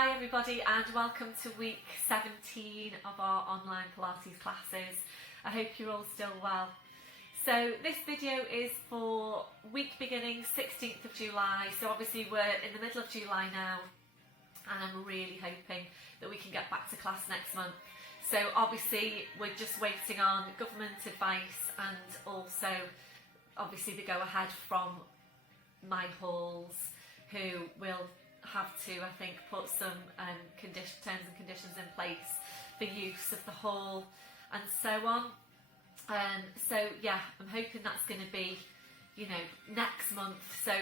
Hi everybody and welcome to week 17 of our online Pilates classes. I hope you're all still well. So this video is for week beginning 16th of July, so obviously we're in the middle of July now and I'm really hoping that we can get back to class next month. So obviously we're just waiting on government advice and also obviously the go ahead from my halls, who will have to, I think, put some terms and conditions in place for use of the hall and so on. So yeah, I'm hoping that's going to be, next month. So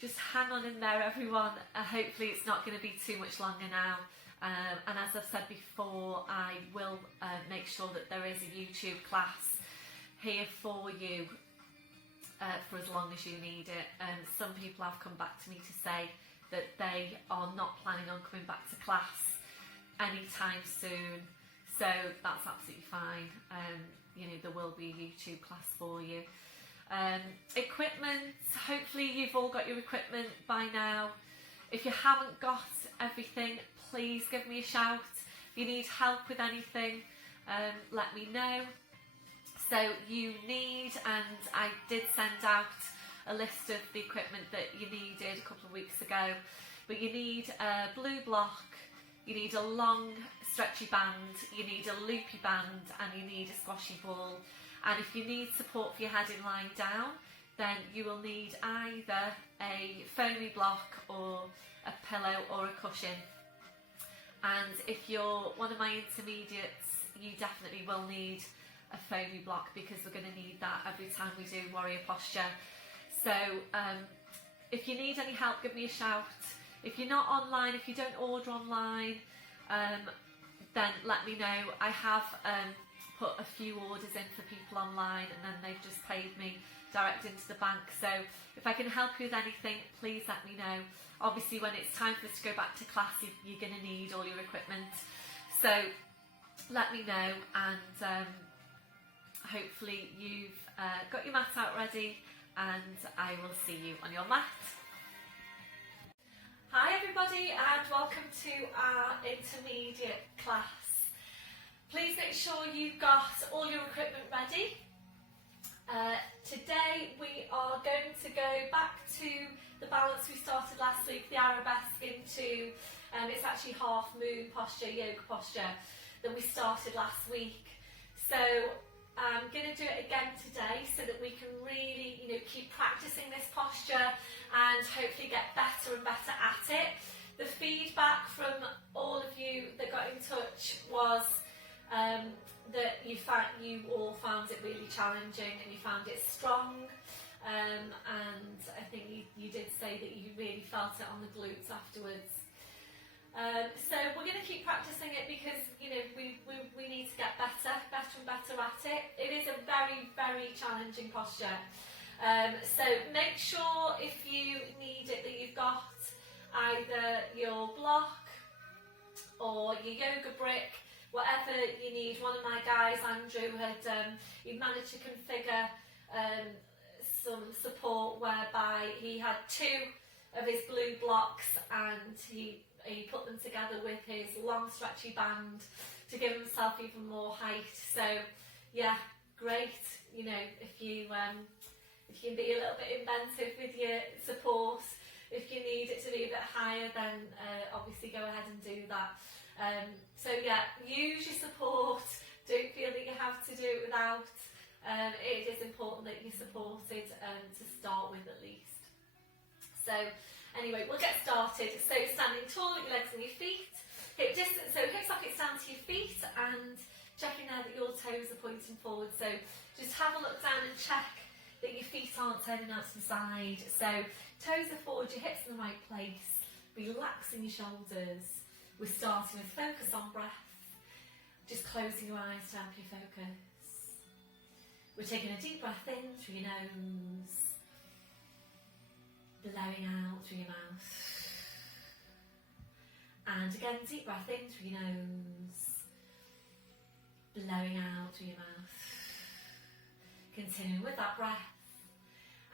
just hang on in there, everyone. Hopefully it's not going to be too much longer now. And as I've said before, I will make sure that there is a YouTube class here for you for as long as you need it. Some people have come back to me to say that they are not planning on coming back to class anytime soon, so that's absolutely fine. There will be a YouTube class for you. Equipment, hopefully you've all got your equipment by now. If you haven't got everything, please give me a shout. If you need help with anything, let me know. So you need, and I did send out a list of the equipment that you needed a couple of weeks ago, but you need a blue block, you need a long stretchy band, you need a loopy band, and you need a squashy ball. And if you need support for your head in lying down, then you will need either a foamy block or a pillow or a cushion. And if you're one of my intermediates, you definitely will need a foamy block, because we're going to need that every time we do warrior posture. So if you need any help, give me a shout. If you're not online, if you don't order online, then let me know. I have put a few orders in for people online, and then they've just paid me direct into the bank. So if I can help you with anything, please let me know. Obviously when it's time for us to go back to class, you're going to need all your equipment. So let me know, and hopefully you've got your mat out ready, and I will see you on your mat. Hi everybody and welcome to our intermediate class. Please make sure you've got all your equipment ready. Today we are going to go back to the balance we started last week, the arabesque, into it's actually half moon posture, yoga posture, that we started last week. So I'm going to do it again today so that we can really, keep practicing this posture and hopefully get better and better at it. The feedback from all of you that got in touch was that you all found it really challenging and you found it strong. And I think you did say that you really felt it on the glutes afterwards. So we're going to keep practicing it, because we need to get better and better at it. It is a very, very challenging posture. So make sure if you need it that you've got either your block or your yoga brick, whatever you need. One of my guys, Andrew, he managed to configure some support whereby he had two of his blue blocks, and he put them together with his long stretchy band to give himself even more height. So yeah, great. If you can be a little bit inventive with your support, if you need it to be a bit higher, then obviously go ahead and do that. So yeah, use your support. Don't feel that you have to do it without. It is important that you're supported to start with, at least. So anyway, we'll get started. So standing tall, your legs and your feet, hip distance, so hip sockets down to your feet, and checking there that your toes are pointing forward. So just have a look down and check that your feet aren't turning out to the side. So toes are forward, your hips in the right place, relaxing your shoulders. We're starting with focus on breath, just closing your eyes to amp your focus. We're taking a deep breath in through your nose, blowing out through your mouth. And again, deep breath in through your nose, blowing out through your mouth. Continuing with that breath.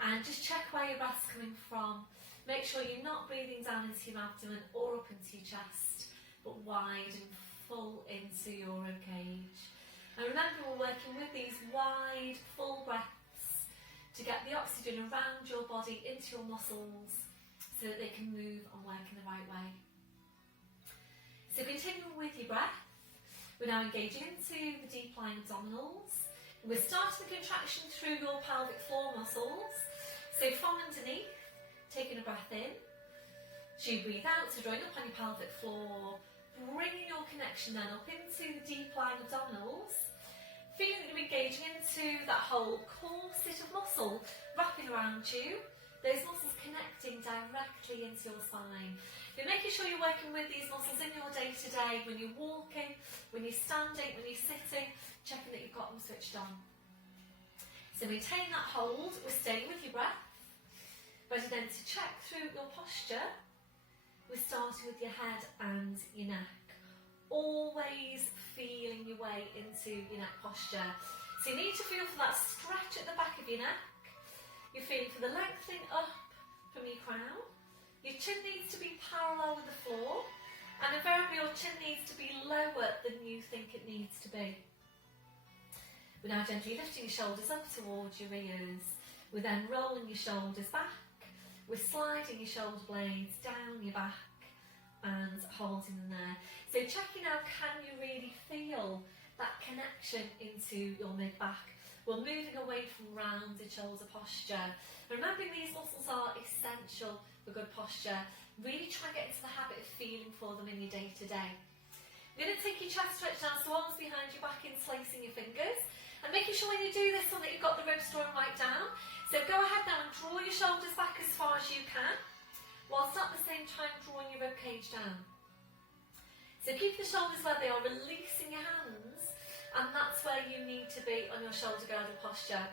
And just check where your breath's coming from. Make sure you're not breathing down into your abdomen or up into your chest. wide and full into your ribcage. And remember, we're working with these wide, full breaths to get the oxygen around your body into your muscles so that they can move and work in the right way. So continuing with your breath, we're now engaging into the deep lying abdominals. We're starting the contraction through your pelvic floor muscles. So from underneath, taking a breath in, so you breathe out, so drawing up on your pelvic floor, bringing your connection then up into the deep lying abdominals, feeling that you're engaging into that whole corset of muscle wrapping around you, those muscles connecting directly into your spine. You're making sure you're working with these muscles in your day-to-day, when you're walking, when you're standing, when you're sitting, checking that you've got them switched on. So maintain that hold, we're staying with your breath. Ready then to check through your posture. We're starting with your head and your neck. Always feeling your way into your neck posture. So you need to feel for that stretch at the back of your neck. You're feeling for the lengthening up from your crown. Your chin needs to be parallel with the floor, and invariably your chin needs to be lower than you think it needs to be. We're now gently lifting your shoulders up towards your ears. We're then rolling your shoulders back. We're sliding your shoulder blades down your back and holding them there. So checking out, can you really feel that connection into your mid-back? We're moving away from rounded shoulder posture. Remembering these muscles are essential for good posture. Really try and get into the habit of feeling for them in your day-to-day. You're going to take your chest stretch down, so arms behind your back, interlacing your fingers. And making sure when you do this one that you've got the ribs drawn right down. So go ahead now and draw your shoulders back as far as you can, whilst at the same time drawing your rib cage down. So keep the shoulders where they are, releasing your hands, and that's where you need to be on your shoulder girdle posture.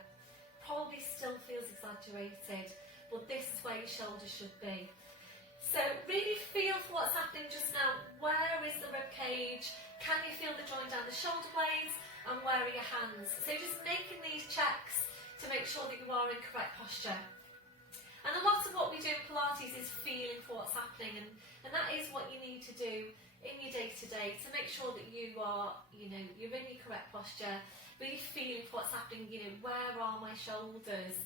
Probably still feels exaggerated, but this is where your shoulders should be. So really feel for what's happening just now. Where is the rib cage? Can you feel the joint down the shoulder blades? And where are your hands? So just making these checks to make sure that you are in correct posture. And a lot of what we do in Pilates is feeling for what's happening, and that is what you need to do in your day-to-day to make sure that you are, you're in your correct posture, really feeling for what's happening, where are my shoulders?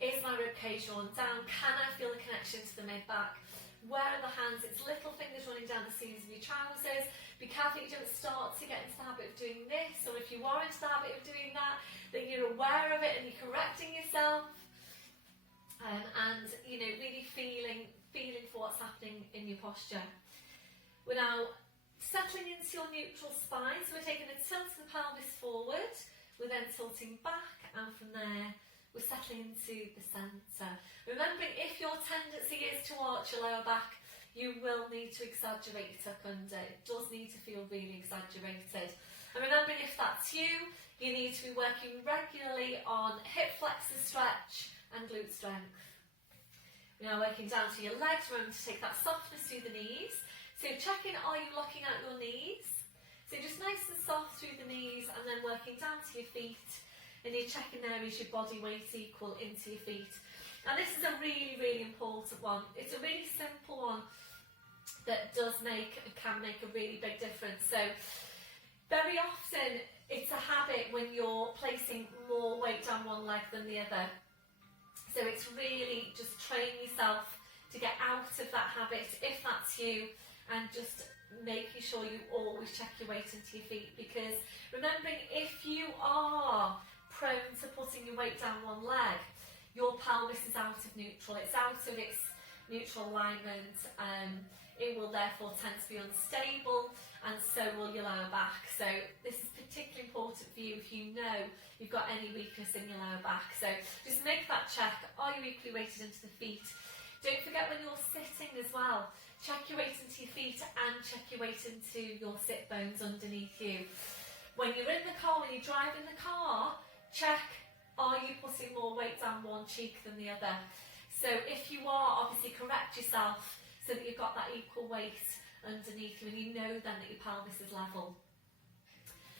Is my rib cage drawn down? Can I feel the connection to the mid-back? Where are the hands? It's little fingers running down the sleeves of your trousers. Be careful you don't start to get into the habit of doing this, or if you are into the habit of doing that you're aware of it and you're correcting yourself. And really feeling for what's happening in your posture. We're now settling into your neutral spine, so we're taking a tilt of the pelvis forward, we're then tilting back, and from there we're settling into the centre. Remembering, if your tendency is to arch your lower back, you will need to exaggerate your tuck under. It does need to feel really exaggerated. And remembering, if that's you, you need to be working regularly on hip flexor stretch and glute strength. We're now working down to your legs. Remember to take that softness through the knees. So checking, are you locking out your knees? So just nice and soft through the knees, and then working down to your feet. And you're checking there, is your body weight equal into your feet? And this is a really, really important one. It's a really simple one that can make a really big difference. So very often it's a habit when you're placing more weight down one leg than the other. So it's really just training yourself to get out of that habit, if that's you, and just making sure you always check your weight into your feet. Because remembering, if you are prone to putting your weight down one leg, your pelvis is out of neutral, it's out of its neutral alignment, it will therefore tend to be unstable, and so will your lower back. So this is particularly important for you if you know you've got any weakness in your lower back. So just make that check. Are you equally weighted into the feet? Don't forget, when you're sitting as well, check your weight into your feet and check your weight into your sit bones underneath you. When you're in the car, when you're driving the car, check, are you putting more weight down one cheek than the other? So if you are, obviously correct yourself so that you've got that equal weight underneath you, and you know then that your pelvis is level.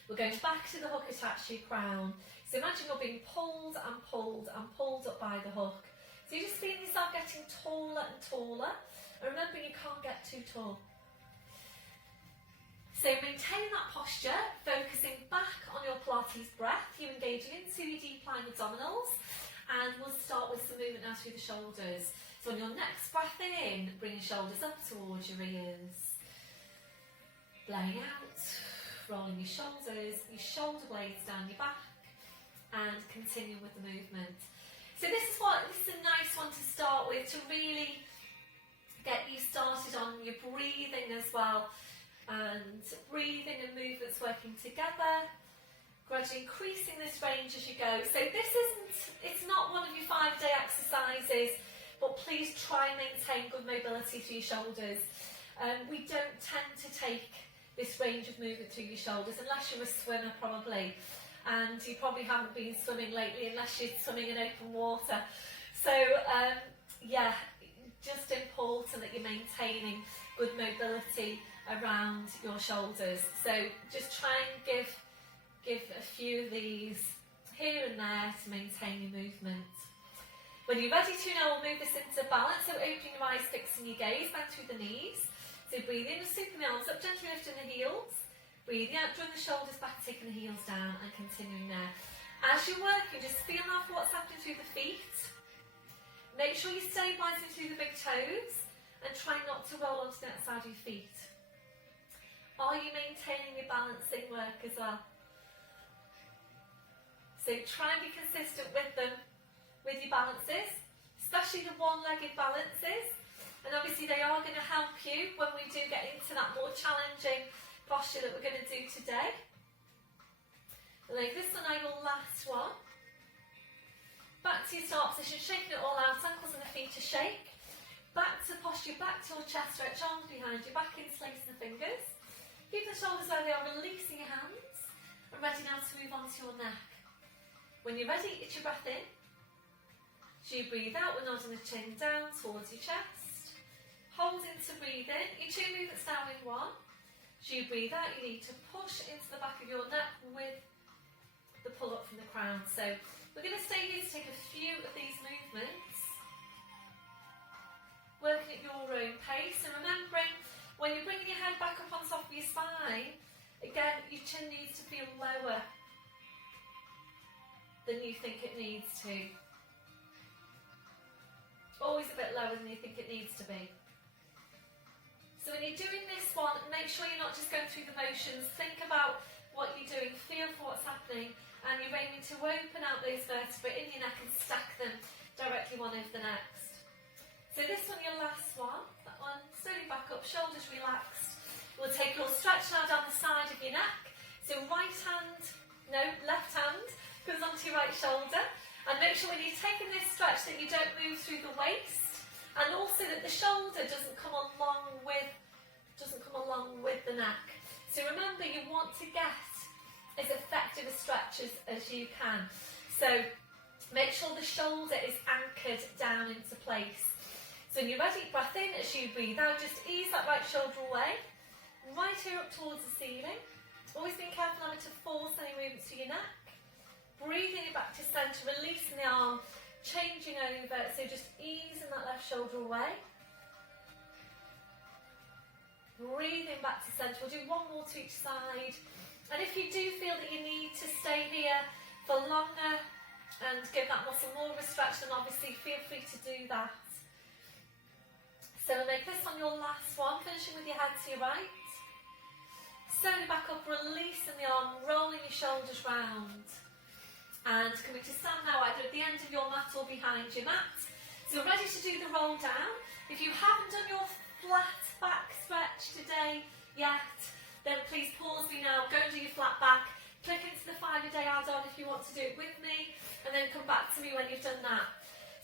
We're going back to the hook attached to your crown. So imagine you're being pulled and pulled and pulled up by the hook. So you're just feeling yourself getting taller and taller. And remember, you can't get too tall. So maintain that posture, focusing back on your Pilates breath. You're engaging into your deep lying abdominals, and we'll start with some movement now through the shoulders. So on your next breath in, bring your shoulders up towards your ears. Blowing out, rolling your shoulders, your shoulder blades down your back, and continue with the movement. So this is a nice one to start with, to really get you started on your breathing as well. And breathing and movements working together, gradually increasing this range as you go. So it's not one of your 5-day exercises, but please try and maintain good mobility through your shoulders. We don't tend to take this range of movement through your shoulders unless you're a swimmer, probably, and you probably haven't been swimming lately unless you're swimming in open water. So yeah, just important that you're maintaining good mobility around your shoulders. So just try and give a few of these here and there to maintain your movement. When you're ready to now, we'll move this into balance. So opening your eyes, fixing your gaze, bend through the knees. So breathe in, just sweeping the arms up, gently lifting the heels. Breathing out, drawing the shoulders back, taking the heels down, and continuing there. As you're working, just feel out what's happening through the feet. Make sure you're stabilising through the big toes, and try not to roll onto the outside of your feet. Are you maintaining your balancing work as well? So try and be consistent with them, with your balances, especially the one-legged balances. And obviously they are going to help you when we do get into that more challenging posture that we're going to do today. Like this one, your last one. Back to your start position, shaking it all out, ankles and the feet to shake. Back to posture, back to your chest stretch, arms behind you, back interlacing the fingers. Keep the shoulders where they are, releasing your hands. And ready now to move on to your neck. When you're ready, it's your breath in. As you breathe out, we're nodding the chin down towards your chest. Hold into breathe in. Your 2 movements down in 1. As you breathe out, you need to push into the back of your neck with the pull up from the crown. So we're going to stay here to take a few of these movements, working at your own pace, and remembering when you're bringing your head back up on top of your spine, again, your chin needs to feel lower than you think it needs to. Always a bit lower than you think it needs to be. So when you're doing this one, make sure you're not just going through the motions. Think about what you're doing, feel for what's happening, and you're aiming to open out those vertebrae in your neck and stack them directly one over the next. So this one, your last one, that one, slowly back up, shoulders relaxed. We'll take a little stretch now down the side of your neck. So left hand comes onto your right shoulder. And make sure when you're taking this stretch that you don't move through the waist, and also that the shoulder doesn't come along with the neck. So remember, you want to get as effective a stretch as you can. So make sure the shoulder is anchored down into place. So when you're ready, breath in. As you breathe out, just ease that right shoulder away. Right here up towards the ceiling. Always being careful not to force any movements to your neck. Breathing it back to centre, releasing the arm, changing over. So just easing that left shoulder away. Breathing back to centre. We'll do one more to each side. And if you do feel that you need to stay here for longer and give that muscle more of a stretch, then obviously feel free to do that. So we'll make this one your last one, finishing with your head to your right. Slowly back up, releasing the arm, rolling your shoulders round. And coming to stand now either at the end of your mat or behind your mat. So we're ready to do the roll down. If you haven't done your flat back stretch today yet, then please pause me now, go and do your flat back, click into the 5-a-day add-on if you want to do it with me, and then come back to me when you've done that.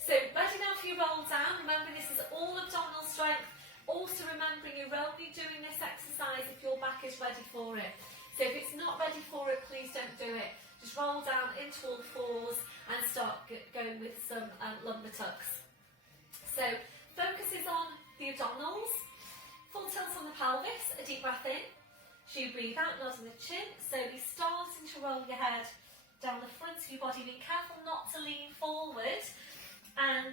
So ready now for your roll down. Remember, this is all abdominal strength. Also remembering you're only doing this exercise if your back is ready for it. So if it's not ready for it, please don't do it. Just roll down into all fours and start going with some lumbar tucks. So focus is on the abdominals. Full tilt on the pelvis. A deep breath in. As you breathe out, nodding the chin. Slowly starting to roll your head down the front of your body. Be careful not to lean forward. And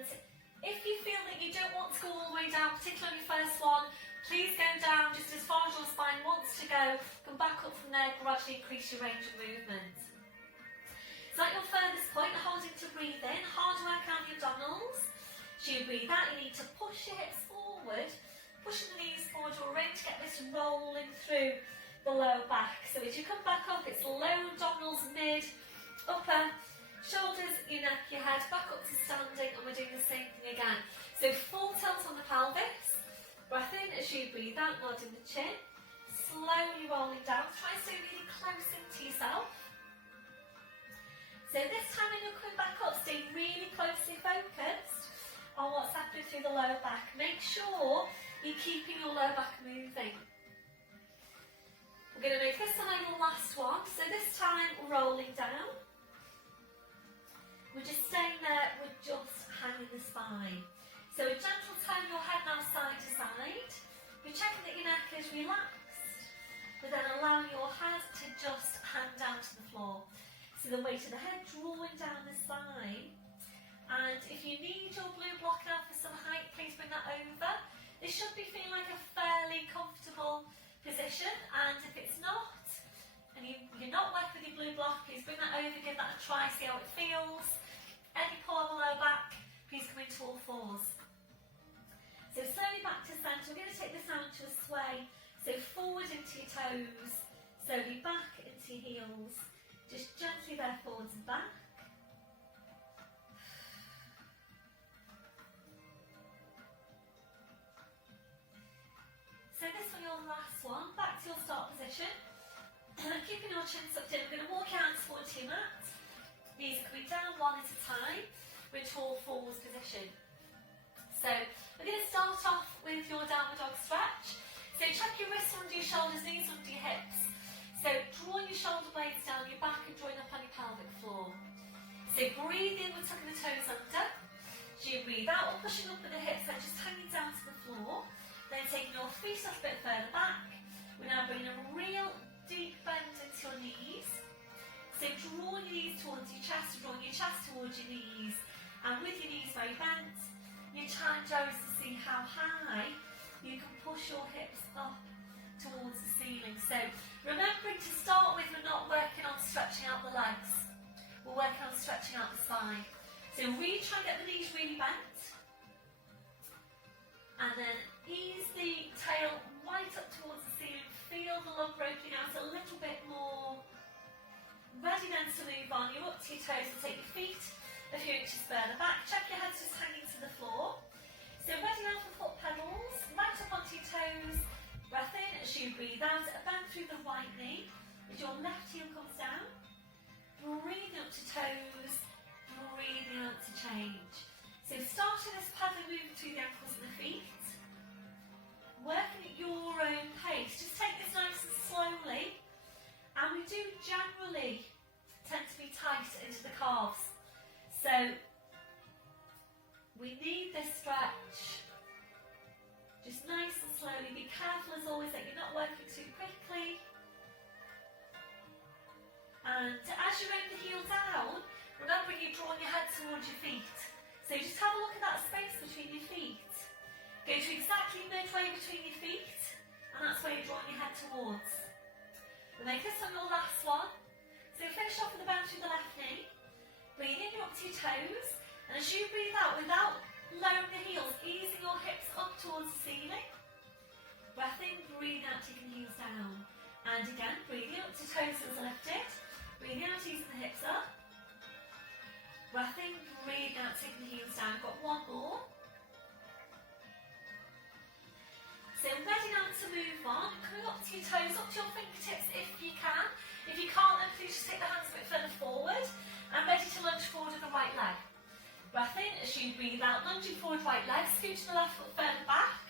if you feel that you don't want to go all the way down, particularly on your first one, please go down just as far as your spine wants to go. there, gradually increase your range of movement. So at your furthest point, holding to breathe in, hard work out the abdominals. As you breathe out, you need to push your hips forward, pushing the knees forward. You're aiming to get this rolling through the lower back. So as you come back up, it's low abdominals, mid, upper, shoulders, your neck, your head, back up to standing, and we're doing the same thing again. So full tilt on the pelvis. Breath in as you breathe out, nodding the chin. Slowly rolling down. Try to stay really close into yourself. So this time when you're coming back up, stay really closely focused on what's happening through the lower back. Make sure you're keeping your lower back moving. We're going to make this one your last one. So this time rolling down. We're just staying there, we're just hanging the spine. So a gentle turn your head now side to side. You're checking that your neck is relaxed, but then allowing your head to just hang down to the floor. So the weight of the head drawing down the spine. And if you need your blue block now for some height, please bring that over. This should be feeling like a fairly comfortable position. And if it's not, and you're not working with your blue block, please bring that over, give that a try, see how it feels. Any pull on the lower back, please come into all fours. So slowly back to centre. We're going to take this out to a sway. So forward into your toes, slowly back into your heels. Just gently there, forwards and back. So this one, your last one. Back to your start position. Keeping your chin tucked in, we're going to walk your hands forward to your mat. Knees are coming down one at a time. We're into all fours position. So we're going to start off with your downward dog stretch. So chuck your wrists under your shoulders, knees under your hips. So draw your shoulder blades down your back and join up on your pelvic floor. So breathe in, we're tucking the toes under. As you breathe out, we're pushing up with the hips, they're just hanging down to the floor. Then taking your feet up a bit further back. We're now bringing a real deep bend into your knees. So draw your knees towards your chest, drawing your chest towards your knees. And with your knees very bent, your challenge is to see how high you can push your hips up towards the ceiling. So remembering to start with, we're not working on stretching out the legs. We're working on stretching out the spine. So really try and get the knees really bent. And then ease the tail right up towards the ceiling. Feel the lug breaking out a little bit more. Ready then to move on. You're up to your toes, so take your feet a few inches further back. Check your head's just hanging to the floor. So ready now for foot pedals. Right up onto your toes. Breath in as you breathe out. A bend through the right knee as your left heel comes down. Breathing up to toes. Breathing out to change. So starting this pedaling movement through the ankles and the feet. Working at your own pace. Just take this nice and slowly. And we do generally tend to be tight into the calves. So we need this stretch. Just nice and slowly. Be careful as always that you're not working too quickly. And as you bring the heel down, remember you're drawing your head towards your feet. So just have a look at that space between your feet. Go to exactly midway between your feet, and that's where you're drawing your head towards. We'll make this on your last one. So finish off with the bend through the left knee. Breathe in, you're up to your toes. And as you breathe out, without lowering the heels, easing your hips up towards the ceiling. Breath in, breathe out, taking the heels down. And again, breathing up to toes as lifted. Breathing out, easing the hips up. Breath in, breathe out, taking the heels down. Got one more. So ready now to move on. Coming up to your toes, up to your fingertips if you can. If you can't, then please just take the hands a bit further forward. And ready to lunge forward with the right leg. Breath in as you breathe out, lunging forward right leg, scooting the left foot further back.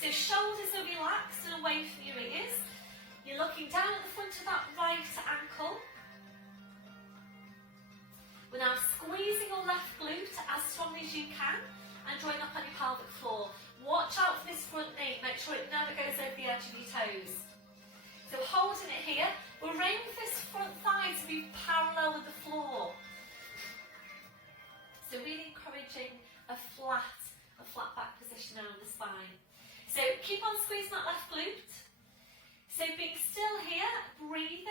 So shoulders are relaxed and away from your ears. You're looking down at the front of that right ankle. We're now squeezing your left glute as strongly as you can and drawing up on your pelvic floor. Watch out for this front knee, make sure it never goes over the edge of your toes. So holding it here, we're aiming for this front thigh to be parallel with the floor. So really encouraging a flat back position now on the spine. So keep on squeezing that left glute. So being still here, breathe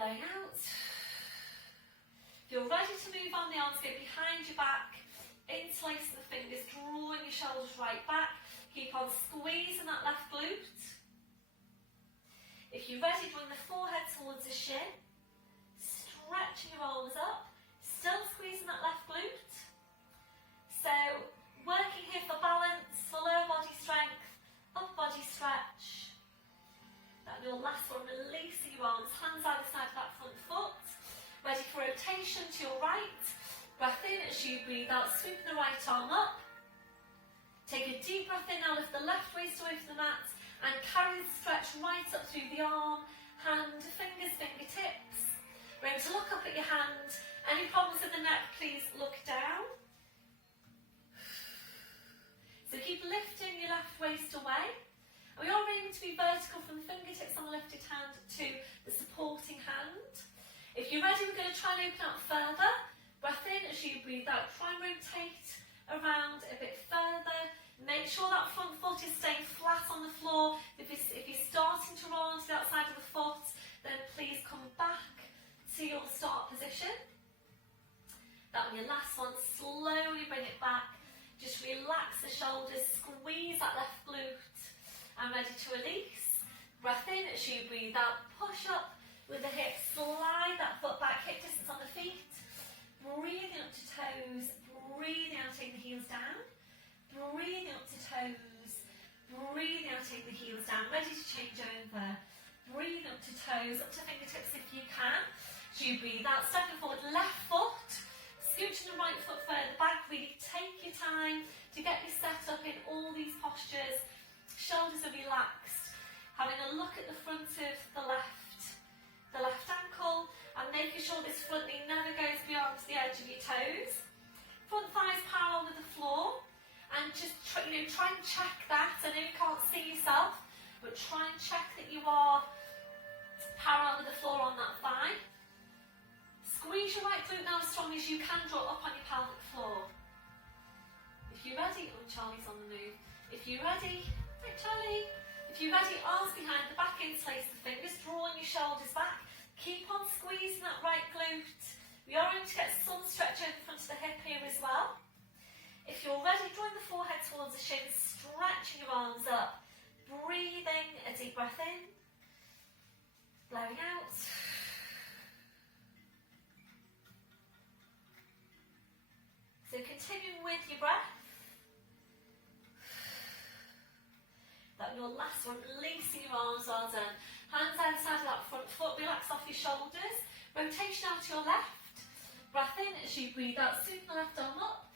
Blowing out. If you're ready to move on, the arms go behind your back, interlacing the fingers, drawing your shoulders right back. Keep on squeezing that left glute. If you're ready, bring the forehead towards the shin, stretching your arms up, still squeezing that left glute. So, working here for balance, for lower body strength, upper body stretch. And your last one, releasing your arms, hands either side of that front foot. Ready for rotation to your right. Breath in as you breathe out, sweep the right arm up. Take a deep breath in, now lift the left waist away from the mat and carry the stretch right up through the arm, hand, fingers, fingertips. Remember to look up at your hand. Any problems with the neck, please look down. So keep lifting your left waist away. And we are aiming to be vertical from the fingertips on the lifted hand to the supporting hand. If you're ready, we're going to try and open up further. Breath in as you breathe out. Try and rotate around a bit further. Make sure that front foot is staying flat on the floor. If you're starting to roll onto the outside of the foot, then please come back to your start position. That one, your last one, slowly bring it back. Just relax the shoulders, squeeze that left glute. And ready to release. Breath in as you breathe out. Push up with the hips, slide that foot back, hip distance on the feet. Breathing up to toes, breathing out, take the heels down. Breathing up to toes, breathing out, take the heels down. Ready to change over. Breathing up to toes, up to fingertips if you can. As you breathe out, stepping forward, left foot, scooching the right foot further back. Really take your time to get you set up in all these postures. Shoulders are relaxed. Having a look at the front of the left ankle, and making sure this front knee never goes beyond the edge of your toes. Front thighs parallel with the floor. And just try and check that. I know you can't see yourself, but try and check that you are parallel with the floor on that thigh. Squeeze your right glute now as strong as you can, draw up on your pelvic floor. If you're ready, oh, Charlie's on the move. If you're ready, right Charlie. If you're ready, arms behind the back, interlace the fingers, drawing your shoulders back. Keep on squeezing that right glute. We are going to get some stretch over the front of the hip here as well. If you're ready, drawing the forehead towards the shin, stretching your arms up, breathing a deep breath in, blowing out. So continuing with your breath. That your last one, releasing your arms, well done. Hands outside of that front foot, relax off your shoulders. Rotation out to your left. Breath in as you breathe out, sweep the left arm up.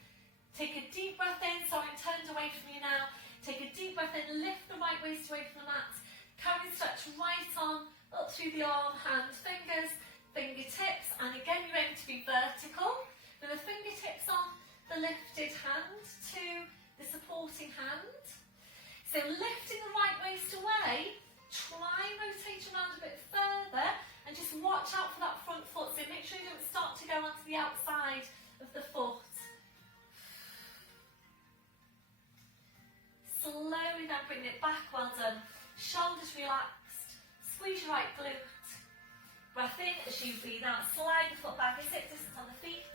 Take a deep breath in, sorry, I'm turned away from you now. Take a deep breath in, lift the right waist away from the mat. Carry the stretch right on, up through the arm, hand, fingers, fingertips. And again, you're aiming to be vertical. With the fingertips on the lifted hand to the supporting hand. So lifting the right waist away, try and rotate around a bit further. And just watch out for that front foot. So make sure you don't start to go onto the outside of the foot. Slowly then bring it back, well done. Shoulders relaxed. Squeeze your right glute. Breath in as you breathe out. Slide the foot back, hip distance on the feet.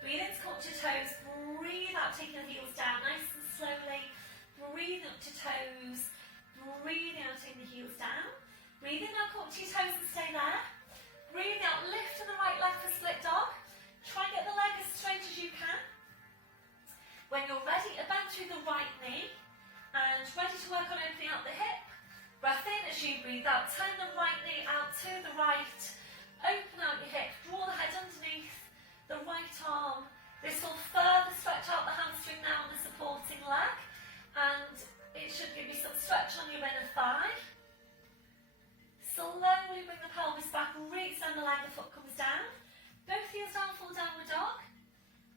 Breathe in to come up to toes. Breathe out, taking the heels down nice and slowly. Breathe up to toes. Breathe out, taking the heels down. Breathe in now, come up to your toes and stay there. Breathe out, lifting the right leg for split dog. Try and get the leg as straight as you can. When you're ready, bend through the right knee. And ready to work on opening out the hip. Breath in as you breathe out. Turn the right knee out to the right. Open out your hip. Draw the head underneath the right arm. This will further stretch out the hamstring now on the supporting leg. And it should give you some stretch on your inner thigh. Slowly bring the pelvis back. Reach down the leg. The foot comes down. Both heels down, full downward dog.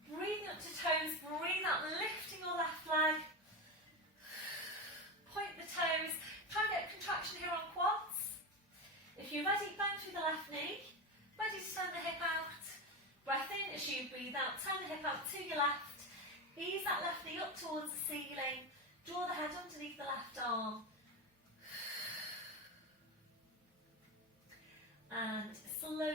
Breathing up to toes. Breathe out, lifting your left leg. Point the toes, try and get a contraction here on quads. If you're ready, bend through the left knee. Ready to turn the hip out. Breath in as you breathe out, turn the hip out to your left. Ease that left knee up towards the ceiling. Draw the head underneath the left arm. And slowly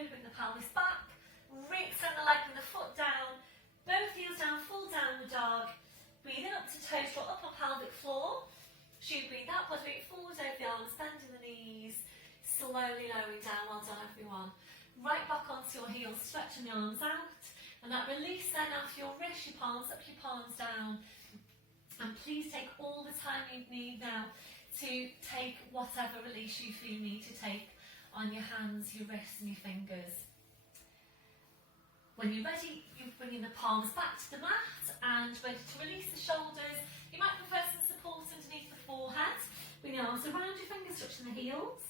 slowly lowering down. Well done, everyone. Right back onto your heels, stretching the arms out. And that release then out of your wrists, your palms up, your palms down. And please take all the time you need now to take whatever release you feel you need to take on your hands, your wrists and your fingers. When you're ready, you're bringing the palms back to the mat and ready to release the shoulders. You might prefer some support underneath the forehead. Bring your arms around your fingers, touching the heels.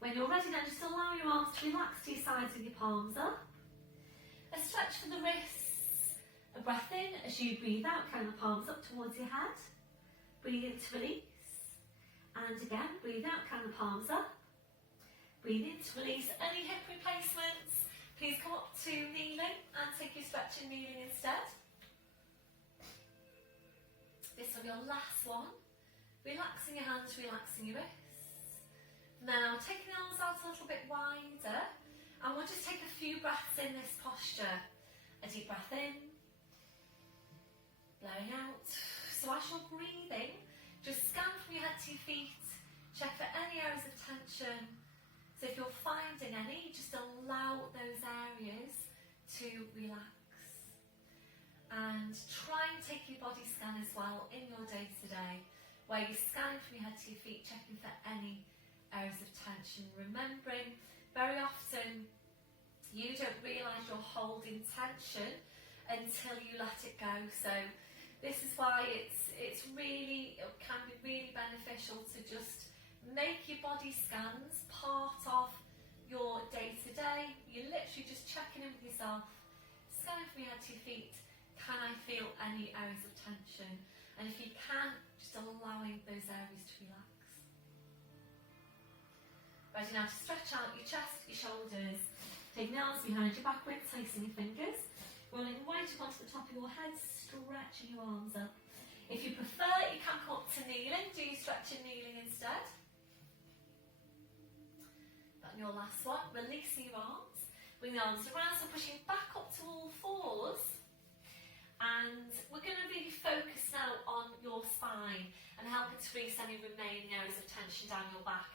When you're ready then, just allow your arms to relax to your sides with your palms up. A stretch for the wrists. A breath in as you breathe out, carry the palms up towards your head. Breathe in to release. And again, breathe out, carry the palms up. Breathe in to release. Any hip replacements, please come up to kneeling and take your stretching kneeling instead. This will be your last one. Relaxing your hands, relaxing your wrists. Now, taking the arms out a little bit wider, and we'll just take a few breaths in this posture. A deep breath in. Blowing out. So as you're breathing, just scan from your head to your feet, check for any areas of tension. So if you're finding any, just allow those areas to relax. And try and take your body scan as well in your day to day, where you're scanning from your head to your feet, checking for any areas of tension. Remembering, very often you don't realise you're holding tension until you let it go. So this is why it can be really beneficial to just make your body scans part of your day-to-day. You're literally just checking in with yourself, scanning from your head to your feet. Can I feel any areas of tension? And if you can, just allowing those areas to relax. Ready now to stretch out your chest, your shoulders. Taking the arms behind your back, placing your fingers. Rolling right up onto the top of your head, stretching your arms up. If you prefer, you can come up to kneeling. Do your stretching kneeling instead. And your last one, releasing your arms. Bring the arms around, so pushing back up to all fours. And we're going to really focus now on your spine and helping to release any remaining areas of tension down your back.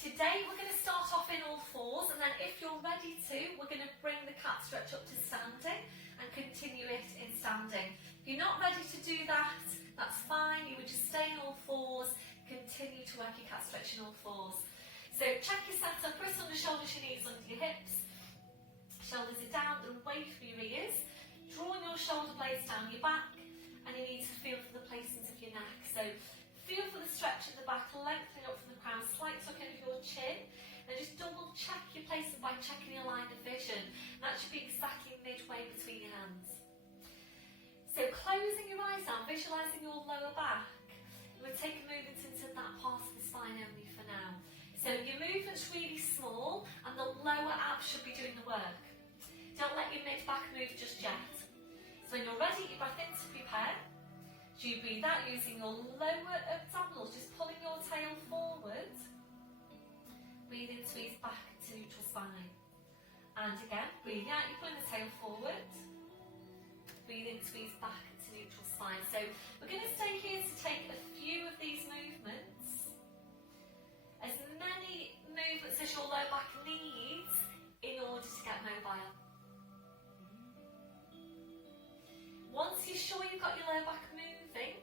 Today we're going to start off in all fours, and then if you're ready to, we're going to bring the cat stretch up to standing and continue it in standing. If you're not ready to do that, that's fine. You would just stay in all fours, continue to work your cat stretch in all fours. So check your setup, wrists under shoulders, your knees under your hips. Shoulders are down and away from your ears. Drawing your shoulder blades down your back, and you need to feel for the placements of your neck. So feel for the stretch at the back, lengthening up from the crown, slight tuck in of your chin. And just double check your placement by checking your line of vision. That should be exactly midway between your hands. So closing your eyes down, visualising your lower back. We'll take a movement into that part of the spine only for now. So your movement's really small, and the lower abs should be doing the work. Don't let your mid-back move just yet. So when you're ready, you breath in to prepare. So you breathe out using your lower abdominals, just pulling your tail forward. Breathe in, squeeze back to neutral spine. And again, breathing out, you're pulling the tail forward. Breathe in, squeeze back to neutral spine. So we're going to stay here to take a few of these movements. As many movements as your lower back needs in order to get mobile. Once you're sure you've got your lower back moving,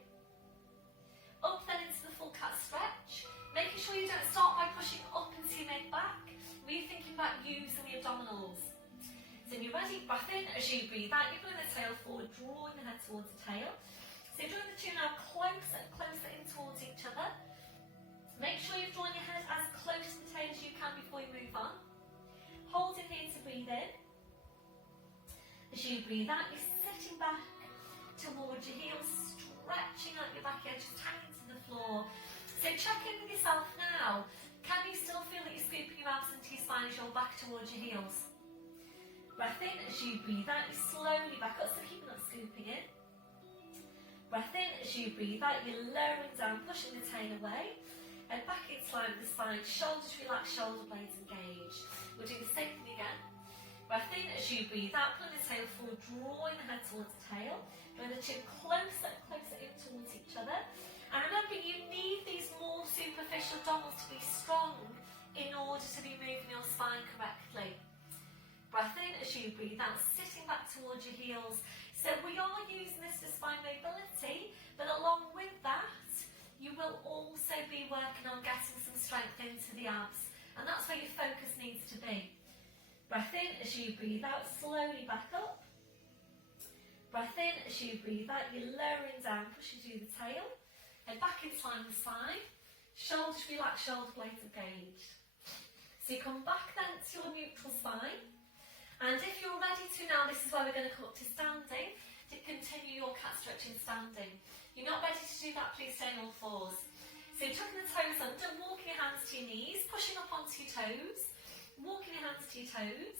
up then into the full cat stretch, making sure you don't start by pushing up into your mid-back, really thinking about using the abdominals. So when you're ready, breath in, as you breathe out, you're pulling the tail forward, drawing the head towards the tail. So drawing the two now closer in towards each other. Make sure you've drawn your head as close to the tail as you can before you move on. Holding here to breathe in. As you breathe out, you're sitting back towards your heels, stretching out your back edge, just hanging to the floor. So check in with yourself now. Can you still feel that you're scooping your abs into your spine as you're back towards your heels? Breath in, as you breathe out, you slowly back up, so keep on scooping in. Breath in, as you breathe out, you're lowering down, pushing the tail away. And back into line with the spine, shoulders relax, shoulder blades engage. We'll do the same thing again. Breath in, as you breathe out, pulling the tail forward, drawing the head towards the tail. Drawing the chin closer in towards each other. And remember, you need these more superficial abdominals to be strong want you to be moving your spine correctly. Breath in as you breathe out, sitting back towards your heels. So we are using this for spine mobility, but along with that, you will also be working on getting some strength into the abs, and that's where your focus needs to be. Breath in as you breathe out, slowly back up. Breath in as you breathe out, you're lowering down, pushing through the tail. Head back into line with spine. Shoulders relaxed, shoulder blades engaged. So you come back then to your neutral spine. And if you're ready to now, this is where we're going to come up to standing to continue your cat stretching standing. You're not ready to do that, please stay on all fours. So you're tucking the toes under, walking your hands to your knees, pushing up onto your toes, walking your hands to your toes,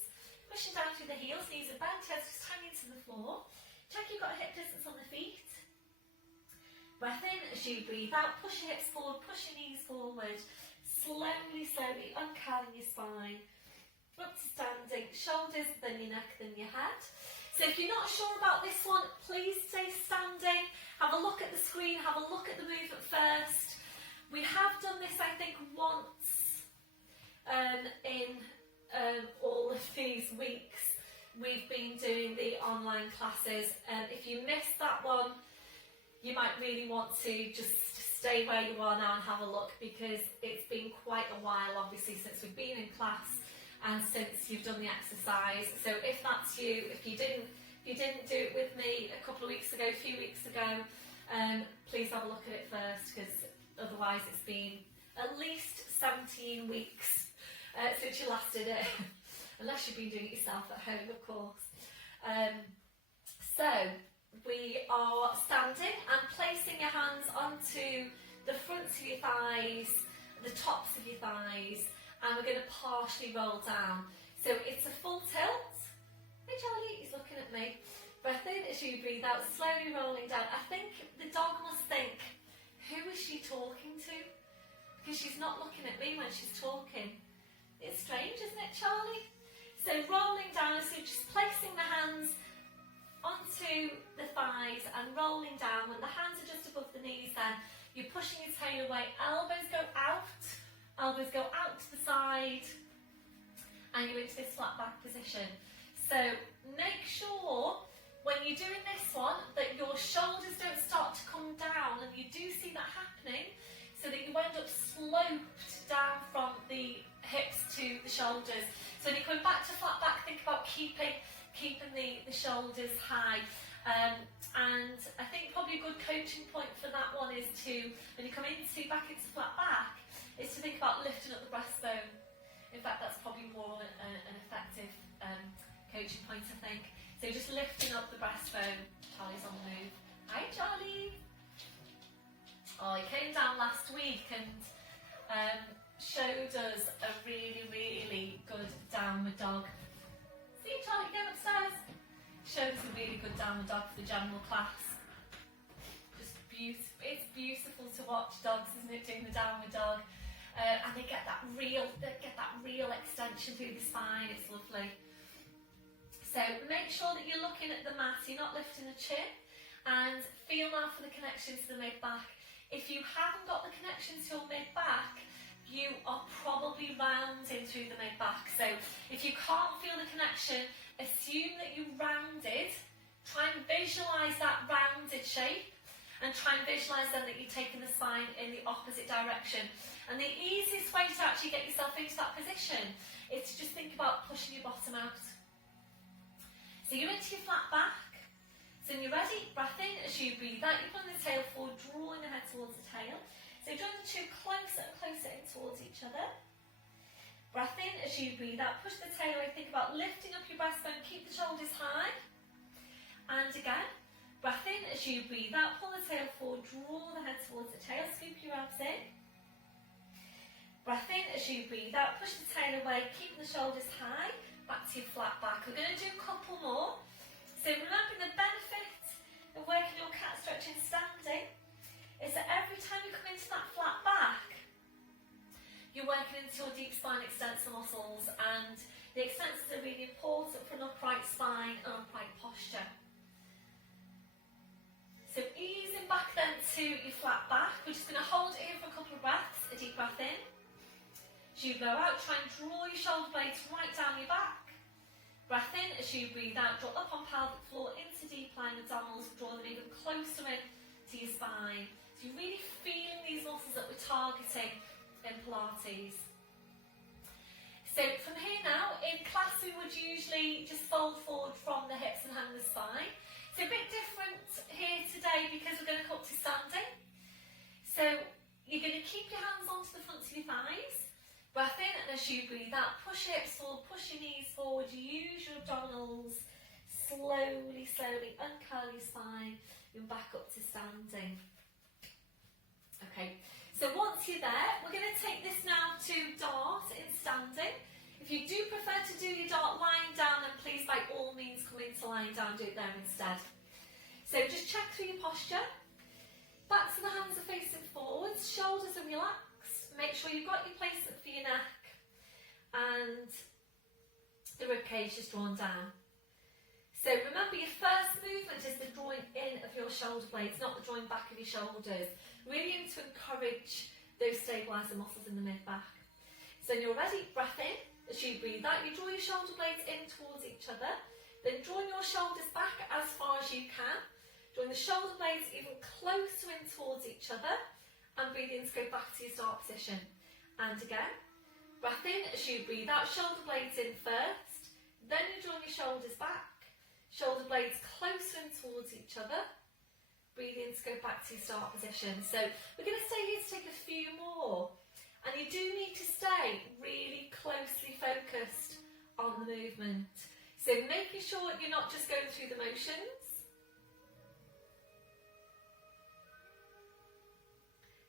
pushing down through the heels, knees are bent, heads just hanging to the floor. Check you've got a hip distance on the feet. Breath in as you breathe out, push your hips forward, push your knees forward. Slowly, slowly uncurling your spine. Up to standing, shoulders, then your neck, then your head. So if you're not sure about this one, please stay standing. Have a look at the screen, have a look at the movement first. We have done this, I think, once in all of these weeks. We've been doing the online classes. If you missed that one, you might really want to just stay where you are now and have a look, because it's been quite a while, obviously, since we've been in class and since you've done the exercise. So if that's you, if you didn't do it with me a couple of weeks ago, a few weeks ago, please have a look at it first, because otherwise it's been at least 17 weeks since you last did it, unless you've been doing it yourself at home, of course. So we are standing and placing your hands onto the fronts of your thighs, the tops of your thighs, and we're going to partially roll down. So it's a full tilt. Hey Charlie, he's looking at me. Breath in as you breathe out, slowly rolling down. I think the dog must think, who is she talking to? Because she's not looking at me when she's talking. It's strange, isn't it, Charlie? So rolling down, so just placing the hands onto the thighs and rolling down. When the hands are just above the knees, then you're pushing your tail away, elbows go out to the side, and you're into this flat back position. So make sure when you're doing this one that your shoulders don't start to come down, and you do see that happening, so that you end up sloped down from the hips to the shoulders. So when you're coming back to flat back, think about keeping the shoulders high. And I think probably a good coaching point for that one is to, when you come back into flat back, is to think about lifting up the breastbone. In fact, that's probably more an effective coaching point, I think. So just lifting up the breastbone. Charlie's on the move. Hi, Charlie. Oh, he came down last week and showed us a really, really good downward dog. See Charlie going upstairs? Showed us a really good downward dog for the general class. Just beautiful. It's beautiful to watch dogs, isn't it, doing the downward dog. And they get that real extension through the spine. It's lovely. So make sure that you're looking at the mat, you're not lifting the chin, and feel now for the connection to the mid-back. If you haven't got the connection to your mid-back, you are probably rounding through the mid-back. So if you can't feel the connection, assume that you rounded. Try and visualise that rounded shape, and try and visualise then that you're taking the spine in the opposite direction. And the easiest way to actually get yourself into that position is to just think about pushing your bottom out. So you're into your flat back. So when you're ready, breath in as you breathe out. You're pulling the tail forward, drawing the head towards the tail. So drawing the two closer and closer in towards each other. Breath in as you breathe out. Push the tail away. Think about lifting up your breastbone. Keep the shoulders high. And again, breath in as you breathe out. Pull the tail forward, draw the head towards the tail. Scoop your abs in. Breath in as you breathe out. Push the tail away. Keep the shoulders high. Back to your flat back. We're going to do a couple more. So remember, the benefit of working your cat stretching standing is that every time you come into that flat back, you're working into your deep spine extensor muscles, and the extensors are really important for an upright spine and upright posture. So easing back then to your flat back. We're just going to hold it here for a couple of breaths. A deep breath in. As you blow out, try and draw your shoulder blades right down your back. Breath in as you breathe out, draw up on pelvic floor into deep lying abdominals, draw them even closer in to your spine. So you're really feeling these muscles that we're targeting in Pilates. So from here now, in class we would usually just fold forward from the hips and hang the spine. So a bit different here today because we're going to come up to standing. So you're going to keep your hands onto the fronts of your thighs. Breath in, and as you breathe out, push your hips forward, push your knees forward, use your abdominals. Slowly, slowly uncurl your spine and back up to standing. Okay, so once you're there, we're going to take this now to dart in standing. If you do prefer to do your dart lying down, then please by all means come into lying down, do it there instead. So just check through your posture. Backs of the hands are facing forwards, shoulders are relaxed. Make sure you've got your placement for your neck and the rib cage is drawn down. So remember, your first movement is the drawing in of your shoulder blades, not the drawing back of your shoulders. Really aim to encourage those stabiliser muscles in the mid-back. So when you're ready, breath in. As you breathe out, you draw your shoulder blades in towards each other. Then draw your shoulders back as far as you can. Drawing the shoulder blades even closer in towards each other. And breathe in to go back to your start position. And again, breath in as you breathe out, shoulder blades in first, then you draw your shoulders back, shoulder blades closer in towards each other, breathe in to go back to your start position. So we're going to stay here to take a few more, and you do need to stay really closely focused on the movement. So making sure you're not just going through the motions.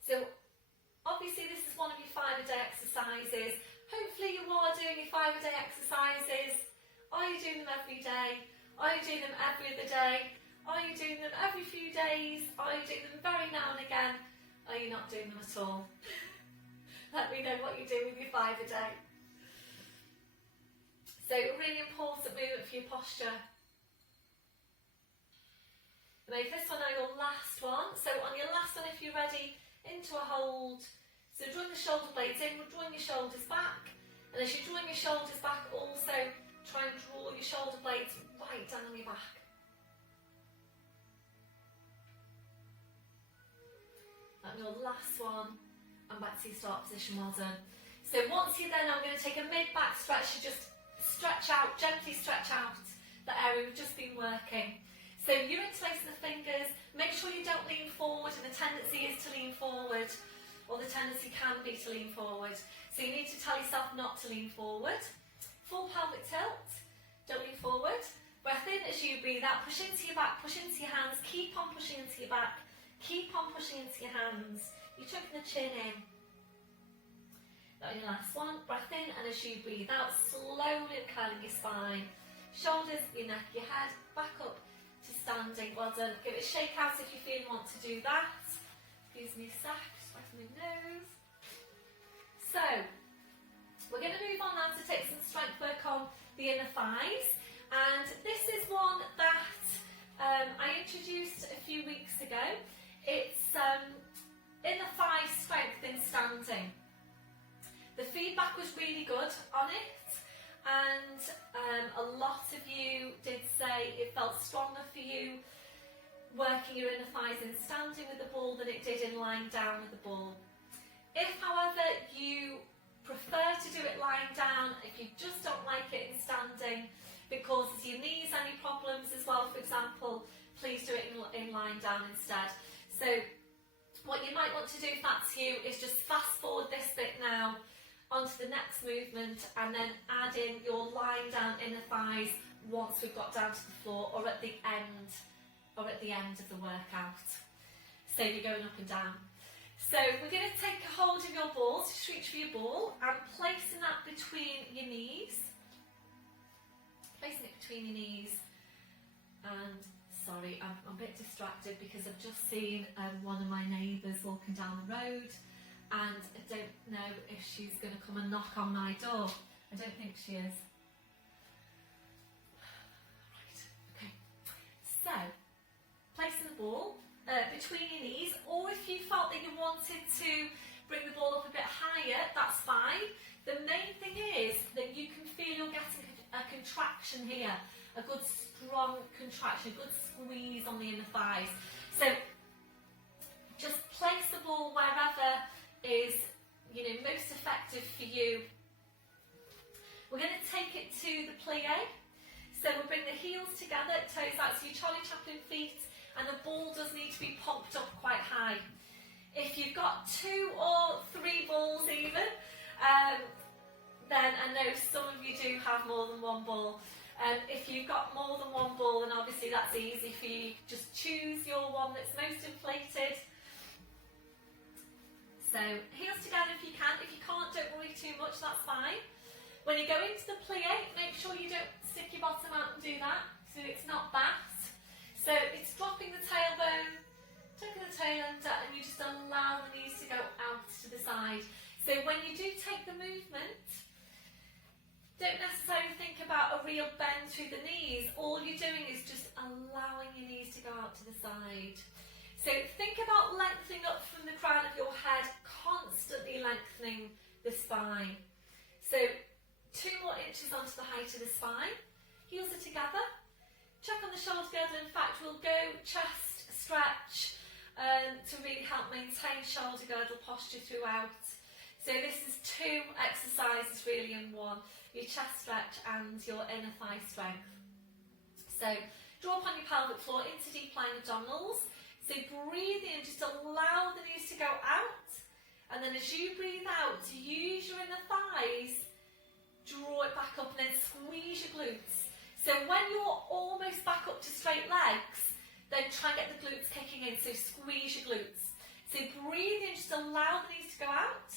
So obviously this is one of your 5-a-day exercises. Hopefully you are doing your 5-a-day exercises. Are you doing them every day? Are you doing them every other day? Are you doing them every few days? Are you doing them very now and again? Are you not doing them at all? Let me know what you do with your 5-a-day. So a really important movement for your posture. Make this one now your last one. So on your last one, if you're ready, into a hold. So drawing the shoulder blades in, we're drawing your shoulders back. And as you're drawing your shoulders back, also try and draw your shoulder blades right down your back. And your last one, and back to your start position, well done. So once you're there, now I'm going to take a mid-back stretch. You just stretch out, gently stretch out the area we've just been working. So you're interlacing the fingers, make sure you don't lean forward, and the tendency is to lean forward, or the tendency can be to lean forward. So you need to tell yourself not to lean forward. Full pelvic tilt, don't lean forward. Breath in as you breathe out, push into your back, push into your hands, keep on pushing into your back, keep on pushing into your hands. You're tucking the chin in. That was your last one. Breath in, and as you breathe out, slowly curling your spine. Shoulders, your neck, your head, back up to standing. Well done. Give it a shake out if you feel you want to do that. Excuse me a sec, just wet my nose. So, we're going to move on now to take some strength work on the inner thighs. And this is one that I introduced a few weeks ago. It's inner thigh strength in standing. The feedback was really good on it. And a lot of you did say it felt stronger for you working your inner thighs in standing with the ball than it did in lying down with the ball. If, however, you prefer to do it lying down, if you just don't like it in standing, if it causes your knees any problems as well, for example, please do it in lying down instead. So what you might want to do if that's you is just fast forward this bit now onto the next movement, and then add in your lying down inner thighs once we've got down to the floor, or at the end of the workout. So you're going up and down. So we're going to take a hold of your ball, so just reach for your ball and placing that between your knees. Placing it between your knees. And sorry, I'm a bit distracted because I've just seen one of my neighbours walking down the road. And I don't know if she's going to come and knock on my door. I don't think she is. Right, okay. So, placing the ball between your knees, or if you felt that you wanted to bring the ball up a bit higher, that's fine. The main thing is that you can feel you're getting a contraction here, a good strong contraction, a good squeeze on the inner thighs. So just place the ball wherever is, you know, most effective for you. We're going to take it to the plie. So we'll bring the heels together, toes out, so your Charlie Chaplin feet, and the ball does need to be pumped up quite high. If you've got 2 or 3 balls even, then I know some of you do have more than 1 ball. If you've got more than 1 ball, then obviously that's easy for you. Just choose your one that's most inflated. So heels together if you can. If you can't, don't worry too much, that's fine. When you go into the plie, make sure you don't stick your bottom out and do that, so it's not bat. So it's dropping the tailbone, tucking the tail under, and you just allow the knees to go out to the side. So when you do take the movement, don't necessarily think about a real bend through the knees. All you're doing is just allowing your knees to go out to the side. So think about lengthening up from the crown of your head, constantly lengthening the spine. So 2 more inches onto the height of the spine. Heels are together. Check on the shoulder girdle. In fact, we'll go chest stretch to really help maintain shoulder girdle posture throughout. So this is 2 exercises really in one. Your chest stretch and your inner thigh strength. So draw upon your pelvic floor into deep lying abdominals. So breathe in, just allow the knees to go out. And then as you breathe out, use your inner thighs, draw it back up and then squeeze your glutes. So when you're almost back up to straight legs, then try and get the glutes kicking in, so squeeze your glutes. So breathe in, just allow the knees to go out.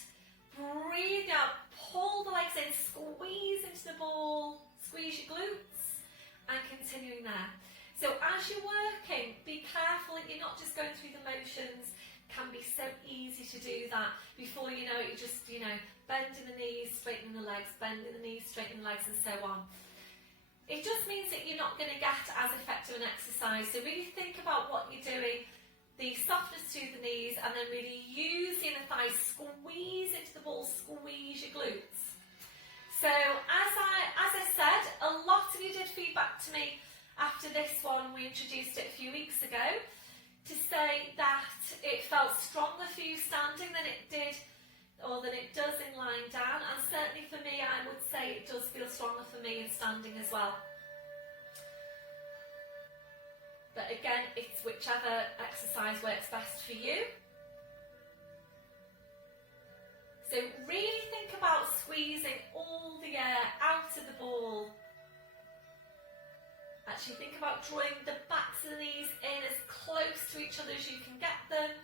Breathe out, pull the legs in, squeeze into the ball, squeeze your glutes, and continuing there. So as you're working, be careful that you're not just going through the motions. It can be so easy to do that. Before you know it, you're just, you know, bending the knees, straightening the legs, bending the knees, straightening the legs, and so on. It just means that you're not going to get as effective an exercise. So really think about what you're doing, the softness through the knees, and then really use the inner thighs, squeeze into the ball, squeeze your glutes. So as I said, a lot of you did feedback to me after this one. We introduced it a few weeks ago to say that it felt stronger for you standing than it did, or than it does in lying down, and certainly for me I would say it does feel stronger for me in standing as well. But again, it's whichever exercise works best for you. So really think about squeezing all the air out of the ball. Actually think about drawing the backs of the knees in as close to each other as you can get them.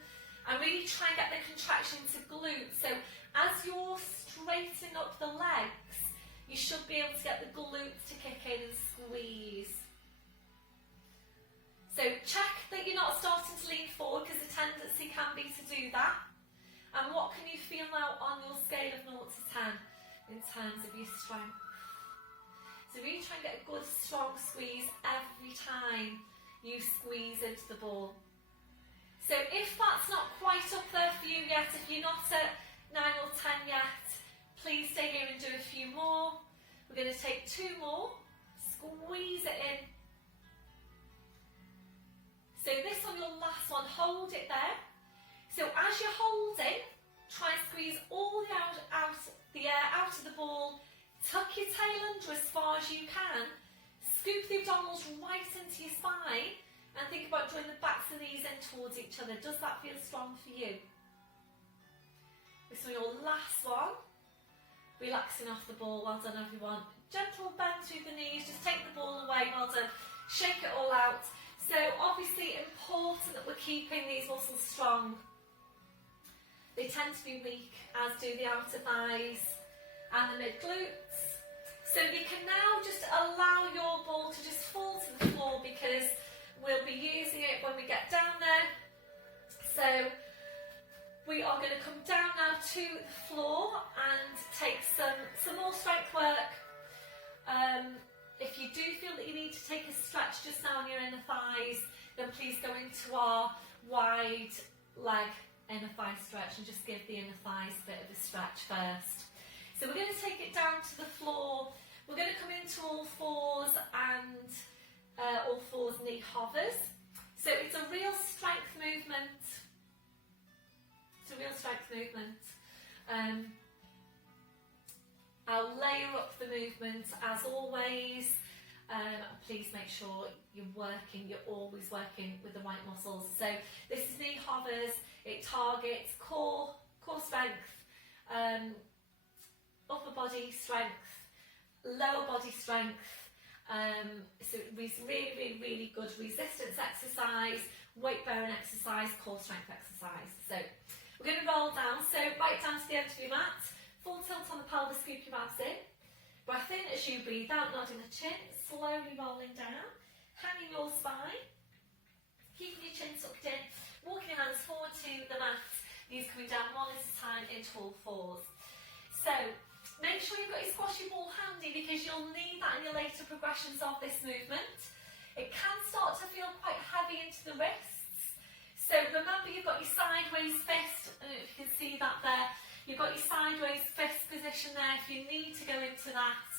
And really try and get the contraction to glutes. So as you're straightening up the legs, you should be able to get the glutes to kick in and squeeze. So check that you're not starting to lean forward, because the tendency can be to do that. And what can you feel now on your scale of 0 to 10 in terms of your strength? So really try and get a good strong squeeze every time you squeeze into the ball. So if that's not quite up there for you yet, if you're not at 9 or 10 yet, please stay here and do a few more. We're going to take 2 more, squeeze it in. So this one, your last one, hold it there. So as you're holding, try and squeeze all the air out of the ball, tuck your tail under as far as you can, scoop the abdominals right into your spine, and think about drawing the backs of the knees in towards each other. Does that feel strong for you? This is your last one. Relaxing off the ball. Well done, everyone. Gentle bend through the knees. Just take the ball away. Well done. Shake it all out. So obviously important that we're keeping these muscles strong. They tend to be weak, as do the outer thighs and the mid glutes. So you can now just allow your ball to just fall to the floor, because we'll be using it when we get down there. So we are going to come down now to the floor and take some more strength work. If you do feel that you need to take a stretch just now on your inner thighs, then please go into our wide leg inner thigh stretch and just give the inner thighs a bit of a stretch first. So we're going to take it down to the floor. We're going to come into all fours and all fours knee hovers. So it's a real strength movement. It's a real strength movement. I'll layer up the movement as always. Please make sure you're always working with the right muscles. So this is knee hovers. It targets core strength, upper body strength, lower body strength. So it's really good resistance exercise, weight bearing exercise, core strength exercise. So we're going to roll down. So right down to the end of your mat. Full tilt on the pelvis, scoop your abs in. Breath in as you breathe out, nodding the chin, slowly rolling down, hanging your spine, keeping your chin tucked in, walking your hands forward to the mat, knees coming down one at a time into all fours. So make sure you've got your squashy ball handy because you'll need that in your later progressions of this movement. It can start to feel quite heavy into the wrists. So remember you've got your sideways fist, I don't know if you can see that there. You've got your sideways fist position there. If you need to go into that,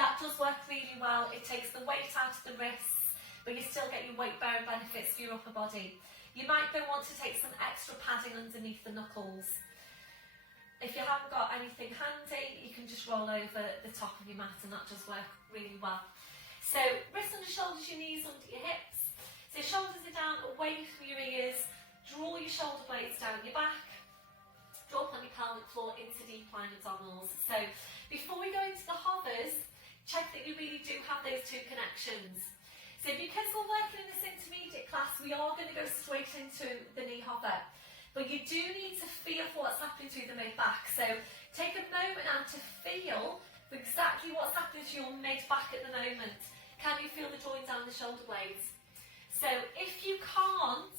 that does work really well. It takes the weight out of the wrists, but you still get your weight bearing benefits for your upper body. You might then want to take some extra padding underneath the knuckles. If you haven't got anything handy, you can just roll over the top of your mat and that does work really well. So wrists under shoulders, your knees under your hips. So shoulders are down away from your ears. Draw your shoulder blades down your back. Drop on your pelvic floor into deep line abdominals. So before we go into the hovers, check that you really do have those two connections. So because we're working in this intermediate class, we are going to go straight into the knee hover. But you do need to feel for what's happening to the mid-back. So take a moment now to feel exactly what's happening to your mid-back at the moment. Can you feel the drawing down the shoulder blades? So if you can't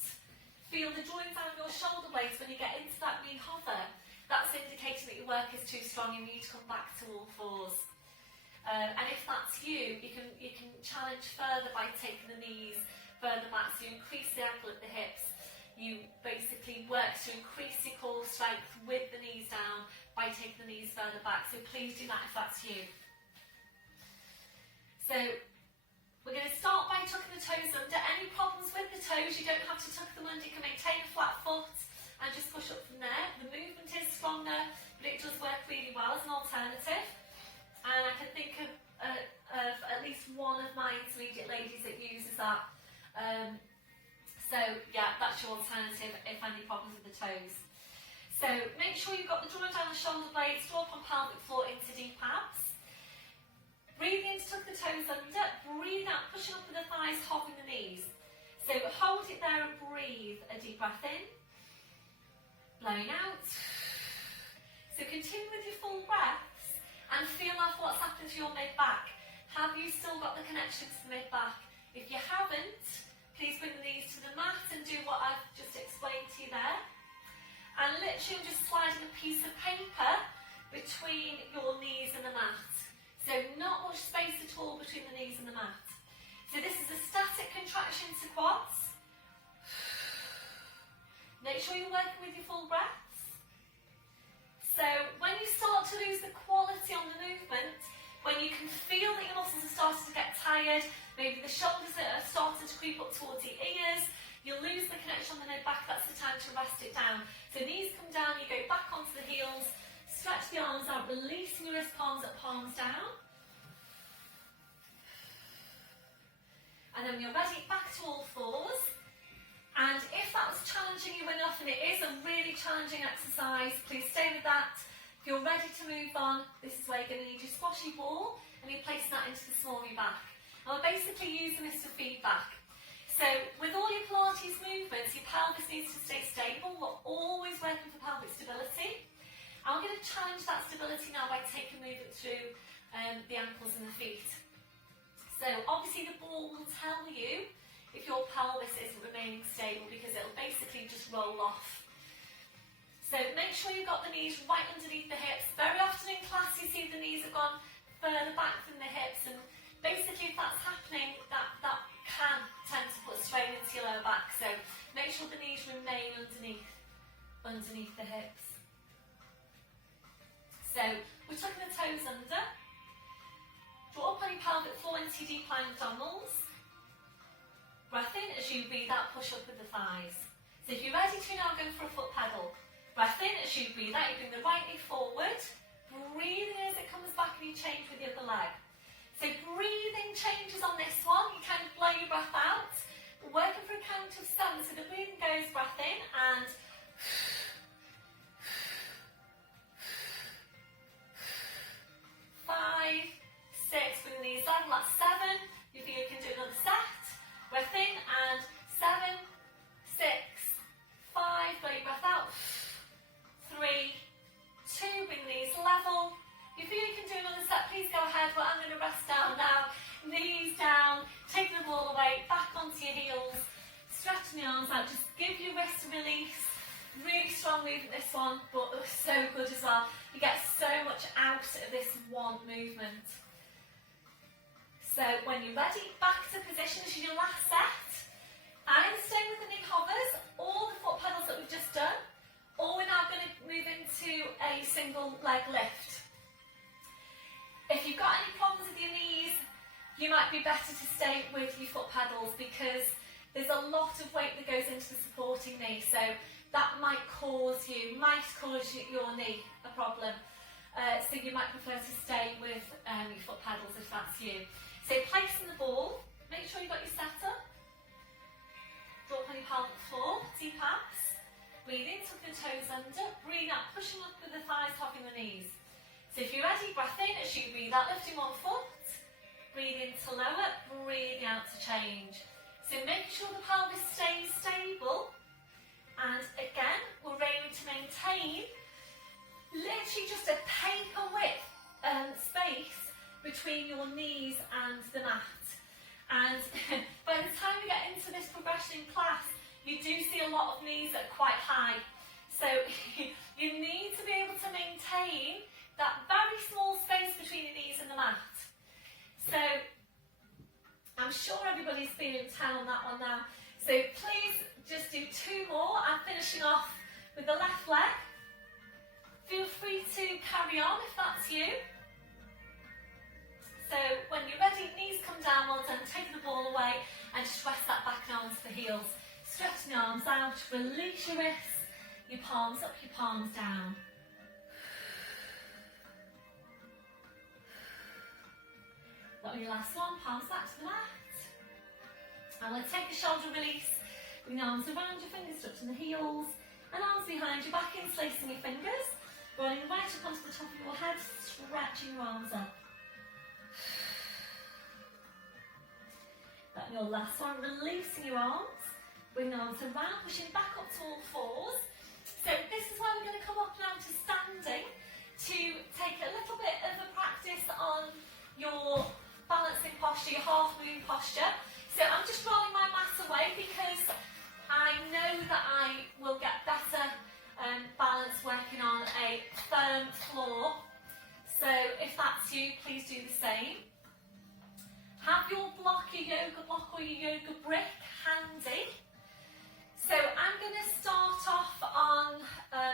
feel the drawing down your shoulder blades when you get into that knee hover, that's indicating that your work is too strong and you need to come back to all fours. And if that's you can challenge further by taking the knees further back. So you increase the ankle at the hips. You basically work to increase your core strength with the knees down by taking the knees further back. So please do that if that's you. So we're going to start by tucking the toes under. Any problems with the toes, you don't have to tuck them under. You can maintain a flat foot and just push up from there. The movement is stronger, but it does work really well as an alternative. And I can think of at least one of my intermediate ladies that uses that. So yeah, that's your alternative if any problems with the toes. So make sure you've got the drawing down the shoulder blades, draw up on pelvic floor into deep abs. Breathe in to tuck the toes under, breathe out, pushing up with the thighs, hopping the knees. So hold it there and breathe a deep breath in, blowing out. So continue with your full breaths and feel off what's happened to your mid-back. Have you still got the connection to the mid-back? If you haven't, please bring the knees to the mat and do what I've just explained to you there. And literally I'm just sliding a piece of paper between your knees and the mat. So not much space at all between the knees and the mat. So this is a static contraction to quads. Make sure you're working with your full breaths. So when you start to lose the quality on the movement, when you can feel that your muscles are starting to get tired, maybe the shoulders are starting to creep up towards the ears, you'll lose the connection on the mid-back, that's the time to rest it down. So knees come down, you go back onto the heels, stretch the arms out, releasing your wrist palms up, palms down. And then when you're ready, back to all fours. And if that was challenging you enough, and it is a really challenging exercise, please stay with that. If you're ready to move on, this is where you're going to need your squashy ball, and you're placing that into the small of your back. And we're basically using this for feedback. So with all your Pilates movements, your pelvis needs to stay stable. We're always working for pelvic stability. I'm going to challenge that stability now by taking movement through the ankles and the feet. So obviously the ball will tell you if your pelvis isn't remaining stable because it'll basically just roll off. So make sure you've got the knees right underneath the hips. Very often in class you see the knees have gone further back than the hips, and basically if that's happening, that can tend to put strain into your lower back. So make sure the knees remain underneath the hips. So we're tucking the 20 deep line abdominals. Breath in as you breathe out, push up with the thighs. So if you're ready to now go for a foot pedal, breath in as you breathe out, you bring the right knee forward, breathing as it comes back and you change with the other leg. So breathing changes on this one, you kind of blow your breath out, working for a count of 7, so the breathing goes, breath in and 5, 6, bring the knees level, that's 7, you feel you can do another set, breath in and 7, 6, 5, blow your breath out, 3, 2, bring the knees level. If you feel you can do another set, please go ahead, but I'm going to rest down now. Knees down, taking the ball away, back onto your heels, stretching the arms out, just give your wrist a release. Really strong movement this one, but so good as well. You get so much out of this one movement. So when you're ready, back to position as your last set. I'm staying with the knee hovers, all the foot pedals that we've just done, or we're now going to move into a single leg lift. If you've got any problems with your knees, you might be better to stay with your foot pedals because there's a lot of weight that goes into the supporting knee, so that might cause your knee a problem. So you might prefer to stay with your foot pedals if that's you. So placing the ball, make sure you've got your setup. Drop on your pelvic floor, deep abs. Breathe in, tuck the toes under. Breathe out, pushing up with the thighs, hopping the knees. So if you're ready, breath in as you breathe out, lifting one foot. Breathe in to lower, breathe out to change. So make sure the pelvis stays stable. And again, we're aiming to maintain literally just a paper width space between your knees and the mat. And by the time we get into this progression in class, you do see a lot of knees that are quite high. So you need to be able to maintain that very small space between your knees and the mat. So I'm sure everybody's feeling 10 on that one now. So please just do 2 more. I'm finishing off with the left leg. Feel free to carry on if that's you. So when you're ready, knees come down, well done, take the ball away and just rest that back now onto the heels. Stretch the arms out, release your wrists, your palms up, your palms down. Got your last one, palms back to the mat. And we'll take a shoulder release, bring the arms around your fingers, touching the heels, and arms behind your back, interlacing your fingers, rolling right up onto the top of your head, stretching your arms up. And your last one, releasing your arms, bring the arms around, pushing back up to all fours. So this is where we're going to come up now to standing to take a little bit of a practice on your balancing posture, your half moon posture. So I'm just rolling my mat away because I know that I will get better balance working on a firm floor. So if that's you, please do the same. Have your block, your yoga block or your yoga brick handy. So I'm going to start off on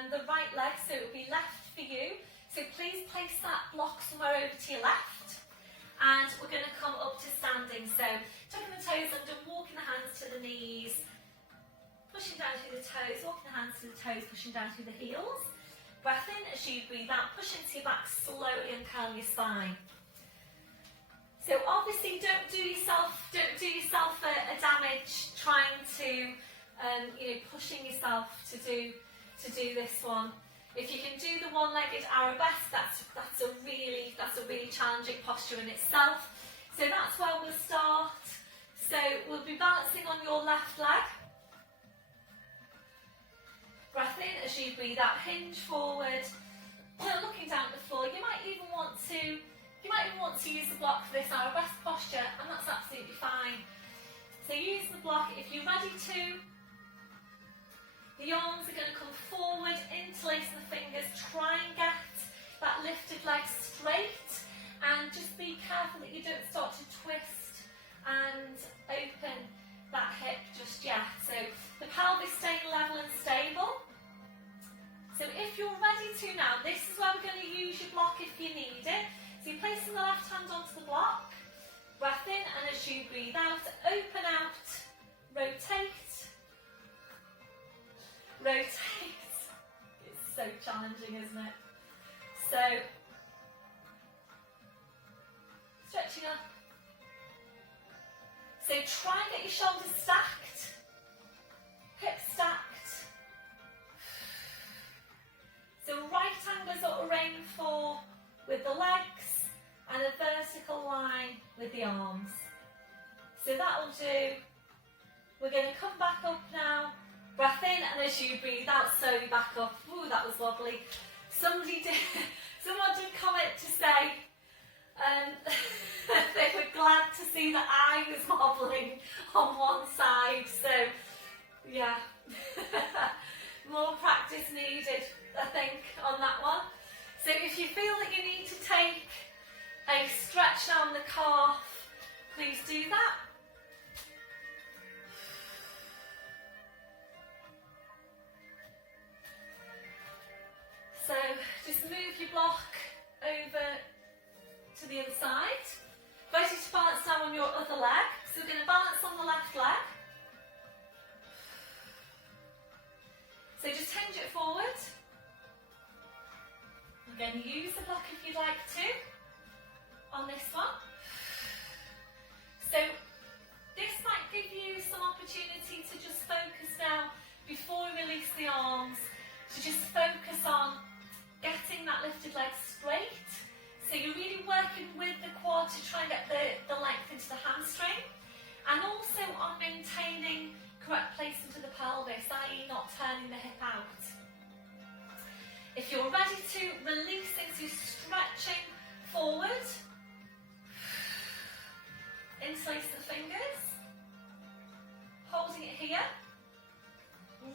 the right leg, so it will be left for you. So please place that block somewhere over to your left. And we're going to come up to standing. So tucking the toes under, walking the hands to the knees, pushing down through the toes, walking the hands to the toes, pushing down through the heels. Breath in as you breathe out, push into your back slowly and curl your spine. So obviously don't do yourself a damage trying to pushing yourself to do this one. If you can do the one-legged arabesque, that's a really challenging posture in itself. So that's where we'll start. So we'll be balancing on your left leg. Breath in as you breathe out, hinge forward, looking down at the floor. You might even want to use the block for this arabesque posture, and that's absolutely fine. So use the block if you're ready to. The arms are going to come forward, interlacing the fingers, try and get that lifted leg straight, and just be careful that you don't start to twist and open that hip just yet. So the pelvis staying level and stable. So if you're ready to now, this is where we're going to use your block if you need it. So you're placing the left hand onto the block, Breath in, and as you breathe out, open out, rotate, rotate. It's so challenging, isn't it? So, stretching up. So try and get your shoulders stacked, hips stacked. So right angle is what we're aiming for with the legs, and a vertical line with the arms. So that'll do. We're going to come back up now. Breath in, and as you breathe out, slowly back up. Ooh, that was wobbly. Someone did comment to say they were glad to see that I was wobbling on one side. So yeah, more practice needed, I think, on that one. So if you feel that you need to take a stretch down the calf, please do that. So just move your block over to the other side. Ready to balance now on your other leg. So we're going to balance on the left leg. So just hinge it forward. Again, use the block if you'd like to on this one. So this might give you some opportunity to just focus now, before we release the arms, to just focus on getting that lifted leg straight. So you're really working with the quad to try and get the length into the hamstring, and also on maintaining correct placement of the pelvis, i.e. not turning the hip out. If you're ready to release into stretching forward, interlace the fingers, holding it here.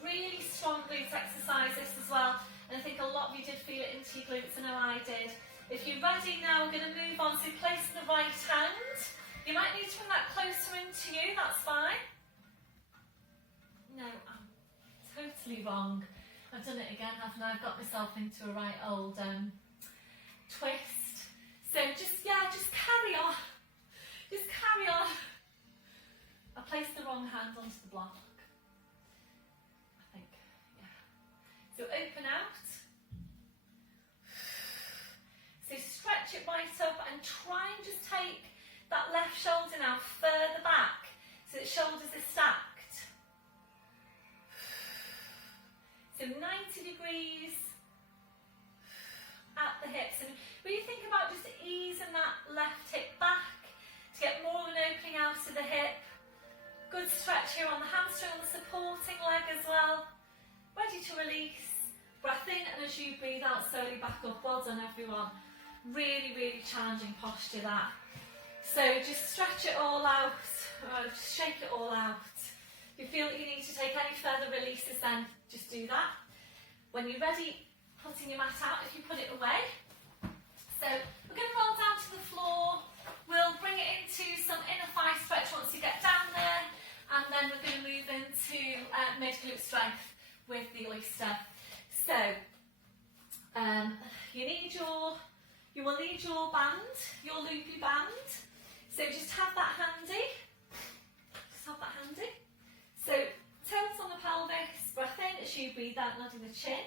Really strong glutes exercise this as well, and I think a lot of you did feel it into your glutes. I know I did. If you're ready now, we're going to move on to placing the right hand. You might need to bring that closer into you, that's fine. No, I'm totally wrong. I've done it again, haven't I? I've got myself into a right old twist. So just carry on. Just carry on. I placed the wrong hand onto the block. I think, yeah. So open out. So stretch it right up and try and just take that left shoulder now further back so that shoulders are stacked. So 90 degrees at the hips. And really think about just easing that left hip back to get more of an opening out of the hip. Good stretch here on the hamstring, on the supporting leg as well. Ready to release. Breath in, and as you breathe out, slowly back up. Well done, everyone. Really, really challenging posture, that. So just stretch it all out. Just shake it all out. If you feel that you need to take any further releases, then just do that. When you're ready, putting your mat out, if you put it away. So we're going to roll down to the floor. We'll bring it into some inner thigh stretch once you get down there, and then we're going to move into mid-glute strength with the oyster. So you will need your band, your loopy band. So just have that handy. So toes on the pelvis, breath in as you breathe out, nodding the chin.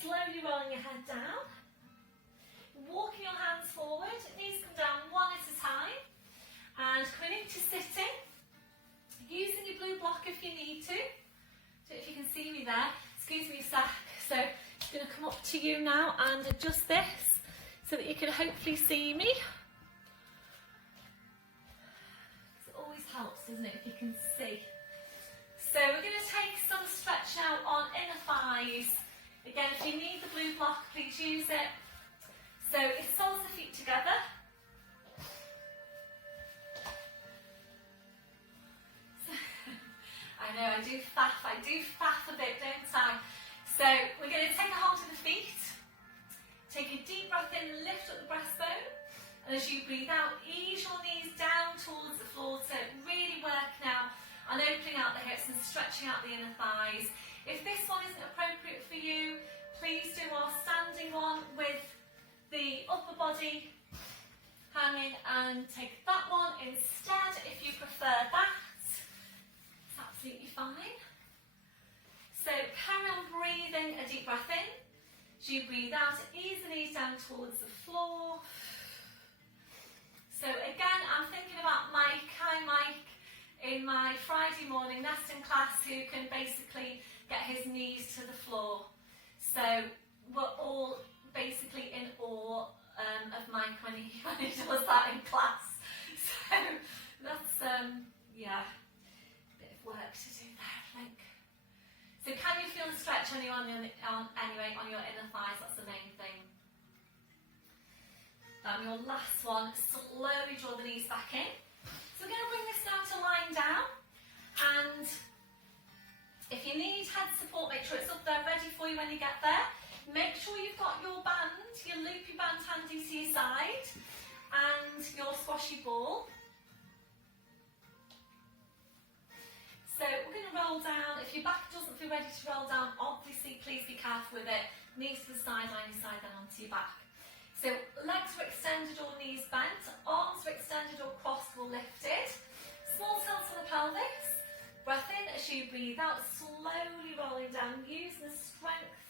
Slowly rolling your head down. Walking your hands forward, knees come down one at a time. And coming into sitting. Using your blue block if you need to. So if you can see me there, excuse me a sec. So I'm going to come up to you now and adjust this so that you can hopefully see me. It always helps, doesn't it, if you can see. So we're going to take some stretch now on inner thighs. Again, if you need the blue block, please use it. So it's soles of the feet together. I know, I do faff a bit, don't I? So we're going to take a hold of the feet. Take a deep breath in, lift up the breastbone. And as you breathe out, ease your knees down towards the floor to really work now on opening out the hips and stretching out the inner thighs. If this one isn't appropriate for you, please do our standing one with the upper body, hanging and take that one instead if you prefer that. It's absolutely fine. So carry on breathing a deep breath in. As you breathe out, ease the knees down towards the floor. So again, I'm thinking about Mike. Hi Mike, in my Friday morning nesting class, who can basically get his knees to the floor. So we're all basically in awe of Mike when he does that in class. So that's, yeah, a bit of work to do there, I think. So can you feel the stretch anyway on your inner thighs? That's the main thing. Your last one, slowly draw the knees back in. So we're going to bring this now to lying down, and if you need head support, make sure it's up there ready for you when you get there. Make sure you've got your band, your loopy band handy to your side, and your squashy ball. So we're going to roll down. If your back doesn't feel ready to roll down, obviously please be careful with it. Knees to the side, line your side, then onto your back. So legs are extended or knees bent, arms are extended or crossed or lifted. Small tilt to the pelvis. Breath in as you breathe out, slowly rolling down, using the strength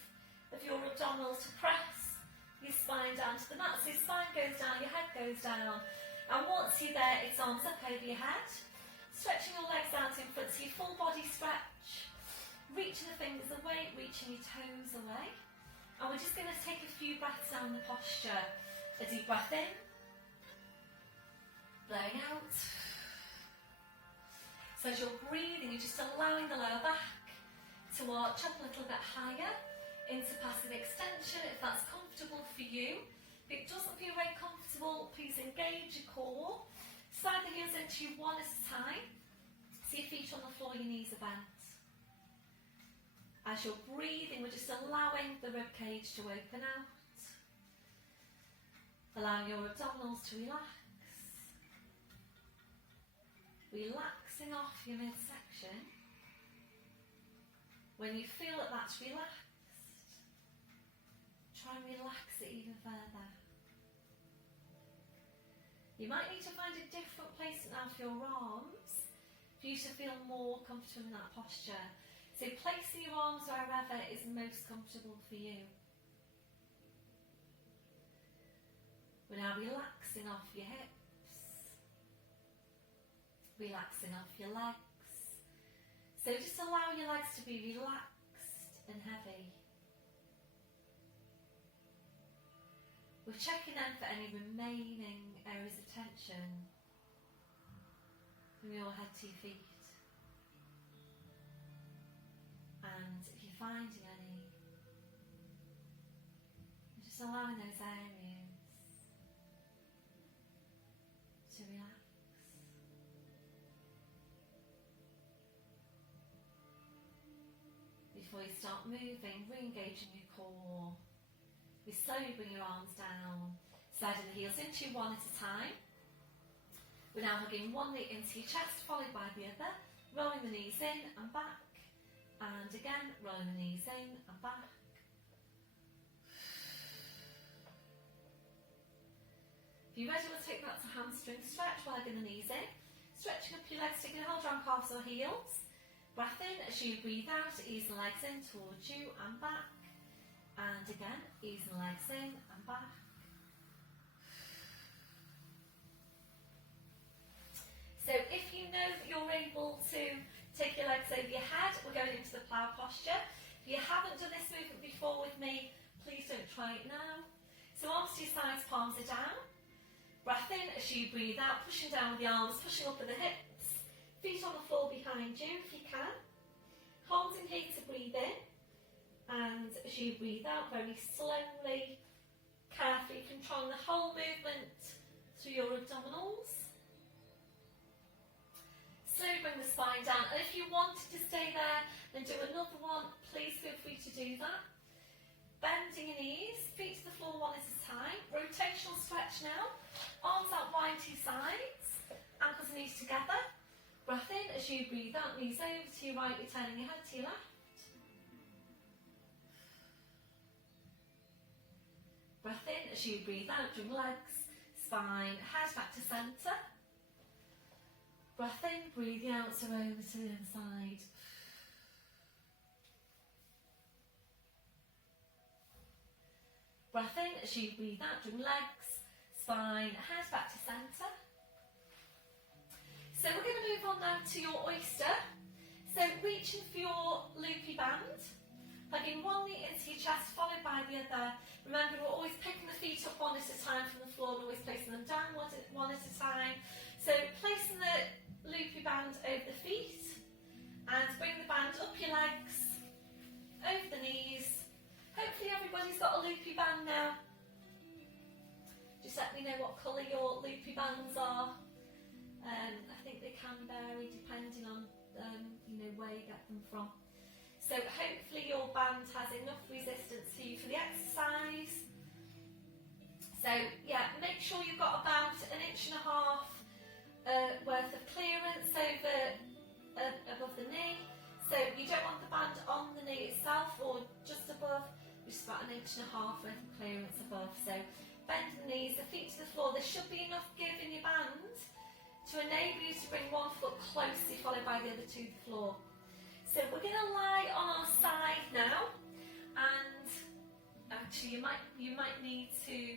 of your abdominals to press your spine down to the mat. So your spine goes down, your head goes down. And once you're there, it's arms up over your head. Stretching your legs out in front, so your full body stretch. Reaching the fingers away, reaching your toes away. And we're just going to take a few breaths down the posture. A deep breath in, blowing out. So as you're breathing, you're just allowing the lower back to arch up a little bit higher into passive extension if that's comfortable for you. If it doesn't feel very comfortable, please engage your core. Slide the heels into you one at a time. So your feet on the floor, your knees are bent. As you're breathing, we're just allowing the rib cage to open out. Allowing your abdominals to relax. Relaxing off your midsection. When you feel that that's relaxed, try and relax it even further. You might need to find a different place now for your arms for you to feel more comfortable in that posture. So placing your arms wherever is most comfortable for you. We're now relaxing off your hips, relaxing off your legs. So just allow your legs to be relaxed and heavy. We're checking in for any remaining areas of tension from your head to your feet. And if you're finding any, just allowing those areas to relax. Before you start moving, re-engaging your core. You slowly bring your arms down, sliding the heels into you one at a time. We're now hugging one knee into your chest, followed by the other, rolling the knees in and back. And again, rolling the knees in and back. If you're ready, we'll take that to hamstring stretch, legging the knees in. Stretching up your legs, taking a hold around calves or heels. Breath in as you breathe out, ease the legs in towards you and back. And again, ease the legs in and back. So if you know that you're able to take your legs over your head, we're going into the plough posture. If you haven't done this movement before with me, please don't try it now. So arms to your sides, palms are down. Breath in as you breathe out, pushing down with the arms, pushing up with the hips. Feet on the floor behind you if you can. Holding here to breathe in. And as you breathe out, very slowly, carefully controlling the whole movement through your abdominals. Slowly bring the spine down, and if you wanted to stay there and do another one, please feel free to do that. Bending your knees, feet to the floor one at a time. Rotational stretch now. Arms out wide to your sides, ankles and knees together. Breath in as you breathe out, knees over to your right, you're turning your head to your left. Breath in as you breathe out, bring legs, spine, head back to centre. Breath in, breathing out, so over to the other side. Breath in as you breathe out, doing legs, spine, head back to centre. So we're going to move on now to your oyster. So reaching for your loopy band, plugging one knee into your chest, followed by the other. Remember, we're always picking the feet up one at a time from the floor and always placing them down one at a time. So placing the loopy band over the feet and bring the band up your legs, over the knees. Hopefully everybody's got a loopy band now. Just let me know what colour your loopy bands are. I think they can vary depending on where you get them from. So hopefully your band has enough resistance for you for the exercise. So yeah, make sure you've got about 1.5 inches worth of clearance above the knee. So you don't want the band on the knee itself or just above, just about 1.5 inches worth of clearance above. So bend the knees, the feet to the floor. There should be enough give in your band to enable you to bring one foot closely, followed by the other to the floor. So we're going to lie on our side now, and actually you might need to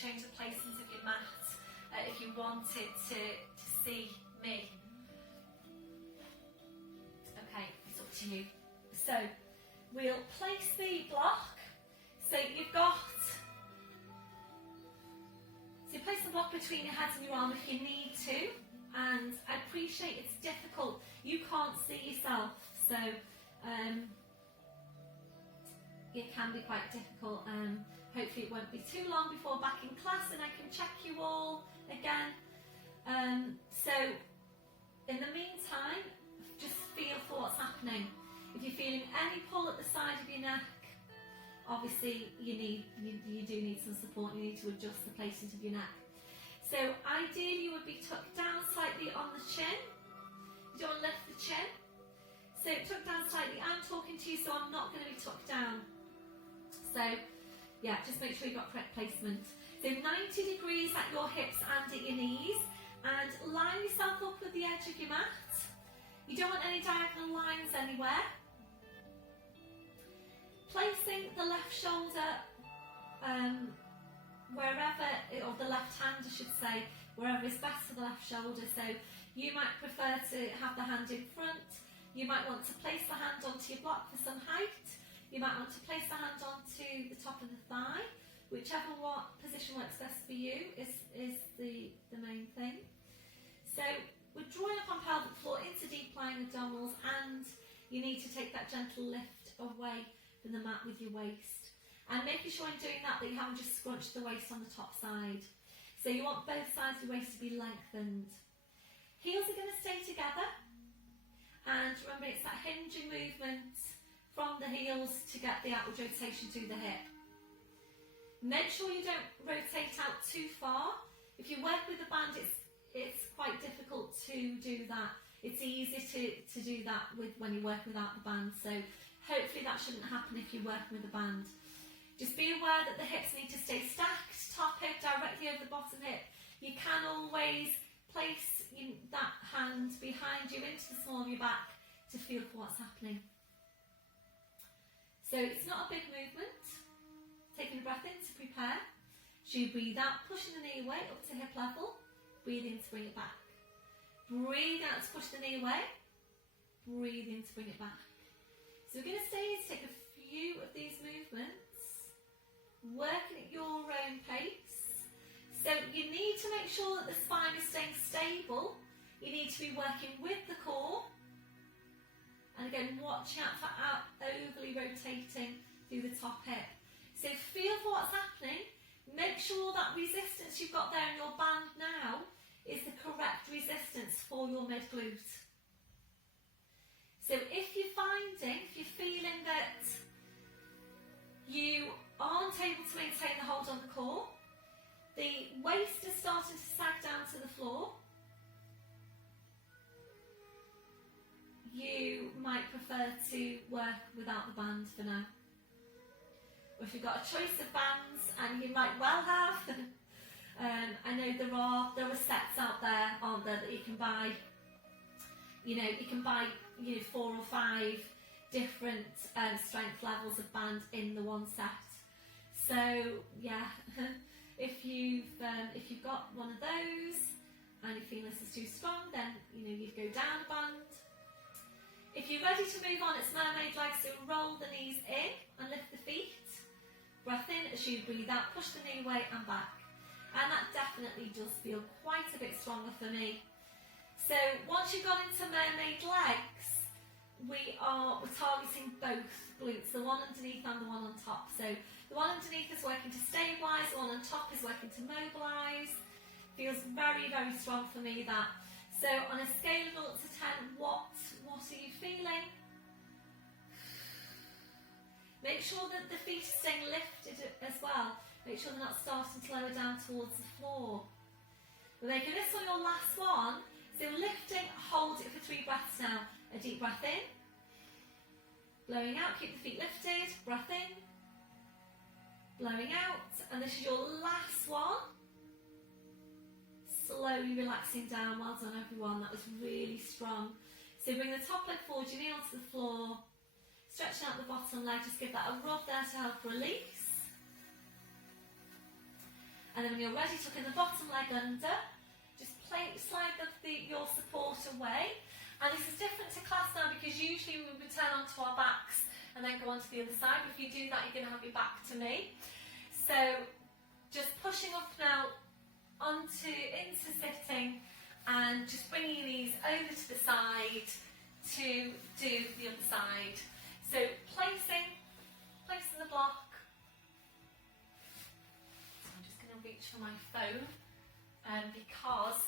change the placement of your mat if you wanted to see me. Okay, it's up to you. So we'll place the block. So you've got. So place the block between your head and your arm if you need to, and I appreciate it's difficult. You can't see yourself, so it can be quite difficult. Hopefully it won't be too long before back in class and I can check you all again. So in the meantime, just feel for what's happening. If you're feeling any pull at the side of your neck, obviously you do need some support. You need to adjust the placement of your neck. So ideally you would be tucked down slightly on the chin. You don't want to lift the chin. So tuck down slightly. I'm talking to you, so I'm not going to be tucked down. So yeah, just make sure you've got correct placement. So 90 degrees at your hips and at your knees, and line yourself up with the edge of your mat. You don't want any diagonal lines anywhere. Placing the left shoulder wherever, or the left hand I should say, wherever is best for the left shoulder. So you might prefer to have the hand in front. You might want to place the hand onto your block for some height. You might want to place the hand onto the top of the thigh. Whichever position works best for you is the main thing. So we're drawing up on pelvic floor into deep lying abdominals, and you need to take that gentle lift away from the mat with your waist. And making sure in doing that you haven't just scrunched the waist on the top side. So you want both sides of the waist to be lengthened. Heels are going to stay together. And remember, it's that hinging movement from the heels to get the outward rotation through the hip. Make sure you don't rotate out too far. If you work with the band, it's quite difficult to do that. It's easy to do that when you work without the band. So hopefully that shouldn't happen if you're working with the band. Just be aware that the hips need to stay stacked, top hip directly over the bottom hip. You can always place that hand behind you into the small of your back to feel for what's happening. So it's not a big movement. Taking a breath in to prepare. So you breathe out, pushing the knee away up to hip level. Breathe in to bring it back. Breathe out to push the knee away. Breathe in to bring it back. So we're going to stay here to take a few of these movements, working at your own pace. So you need to make sure that the spine is staying stable. You need to be working with the core. And again, watch out for overly rotating through the top hip. So feel for what's happening. Make sure that resistance you've got there in your band now is the correct resistance for your mid glute. So if you're feeling that you aren't able to maintain the hold on the core, the waist is starting to sag down to the floor, you might prefer to work without the band for now. Or if you've got a choice of bands, and you might well have, I know there are sets out there, aren't there, that you can buy. You can buy 4 or 5 different strength levels of band in the one set. So yeah, if you've got one of those and you feel this is too strong, then you'd go down a band. If you're ready to move on, it's mermaid legs, so roll the knees in and lift the feet. Breath in as you breathe out, push the knee away and back. And that definitely does feel quite a bit stronger for me. So once you've gone into mermaid legs, we're targeting both glutes, the one underneath and the one on top. So the one underneath is working to stabilise, the one on top is working to mobilise. Feels very, very strong for me, that. So on a scale of 0 to 10, what are you feeling? Make sure that the feet are staying lifted as well. Make sure they're not starting to lower down towards the floor. We're making this on your last one. So lifting, hold it for 3 breaths now. A deep breath in. Blowing out, keep the feet lifted. Breath in. Blowing out. And this is your last one. Slowly relaxing down. Well done, everyone. That was really strong. So bring the top leg forward, your knee onto the floor. Stretching out the bottom leg. Just give that a rub there to help release. And then when you're ready, tuck in the bottom leg under. Just slide your support away. And this is different to class now, because usually we would turn onto our backs and then go onto the other side. But if you do that, you're going to have your back to me. So just pushing up now into sitting, and just bringing your knees over to the side to do the other side. So placing the block. So I'm just going to reach for my phone because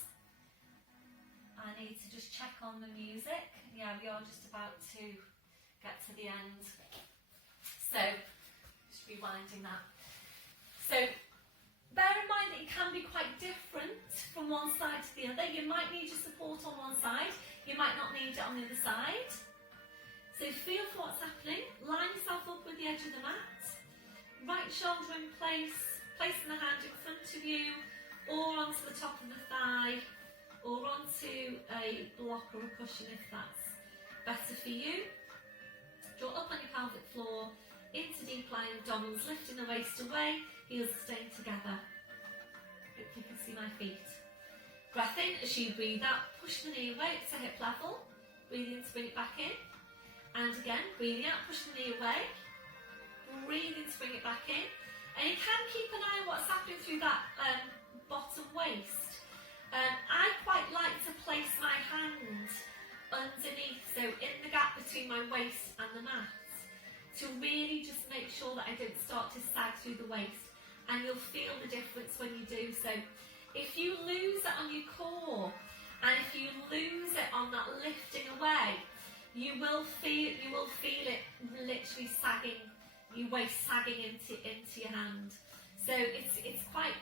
I need to just check on the music. Yeah, we are just about to get to the end. So just rewinding that. So bear in mind that it can be quite different from one side to the other. You might need your support on one side, you might not need it on the other side. So feel for what's happening. Line yourself up with the edge of the mat. Right shoulder in place, placing the hand in front of you, or onto the top of the thigh, or onto a block or a cushion if that's better for you. Draw up on your pelvic floor, into deep lying abdominals, lifting the waist away, heels staying together. Hopefully you can see my feet. Breath in as you breathe out, push the knee away to hip level, breathe in to bring it back in, and again, breathing out, push the knee away, breathe in to bring it back in, and you can keep an eye on what's happening through that bottom waist. I quite like to place my hand underneath, so in the gap between my waist and the mat, to really just make sure that I don't start to sag through the waist, and you'll feel the difference when you do. So if you lose it on your core, and if you lose it on that lifting away, you will feel it literally sagging, your waist sagging into your hand. So it's quite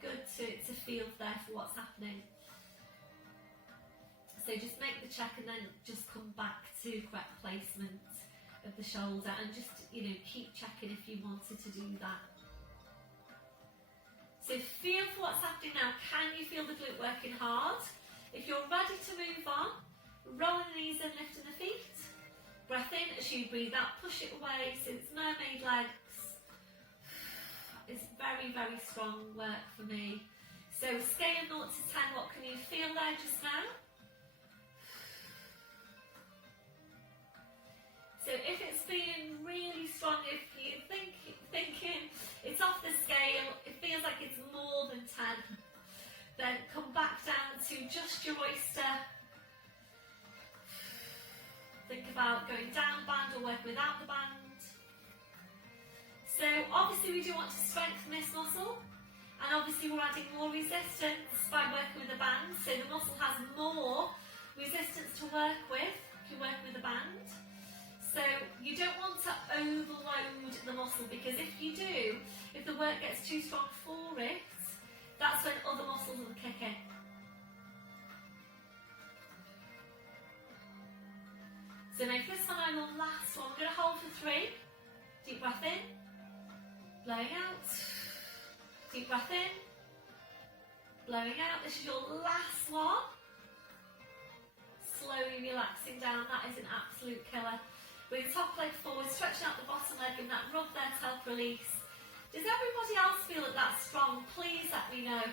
good to feel there for what's happening. So just make the check and then just come back to correct placement of the shoulder, and just keep checking if you wanted to do that. So feel for what's happening now. Can you feel the glute working hard? If you're ready to move on, rolling the knees in, lifting the feet. Breath in as you breathe out, push it away. So it's mermaid legs. It's very, very strong work for me. So scale of 0 to 10, what can you feel there just now? So if it's feeling really strong, if you're thinking it's off the scale, it feels like it's more than 10, then come back down to just your oyster. Think about going down the band or working without the band. So obviously we do want to strengthen this muscle, and obviously we're adding more resistance by working with the band, so the muscle has more resistance to work with if you're working with a band. So you don't want to overload the muscle, because if you do, if the work gets too strong for it, that's when other muscles will kick in. So make this one our last one. We're going to hold for 3. Deep breath in, blowing out. Deep breath in, blowing out. This is your last one. Slowly relaxing down. That is an absolute killer. With the top leg forward, stretching out the bottom leg, and that rub there to help release. Does everybody else feel that that's strong? Please let me know.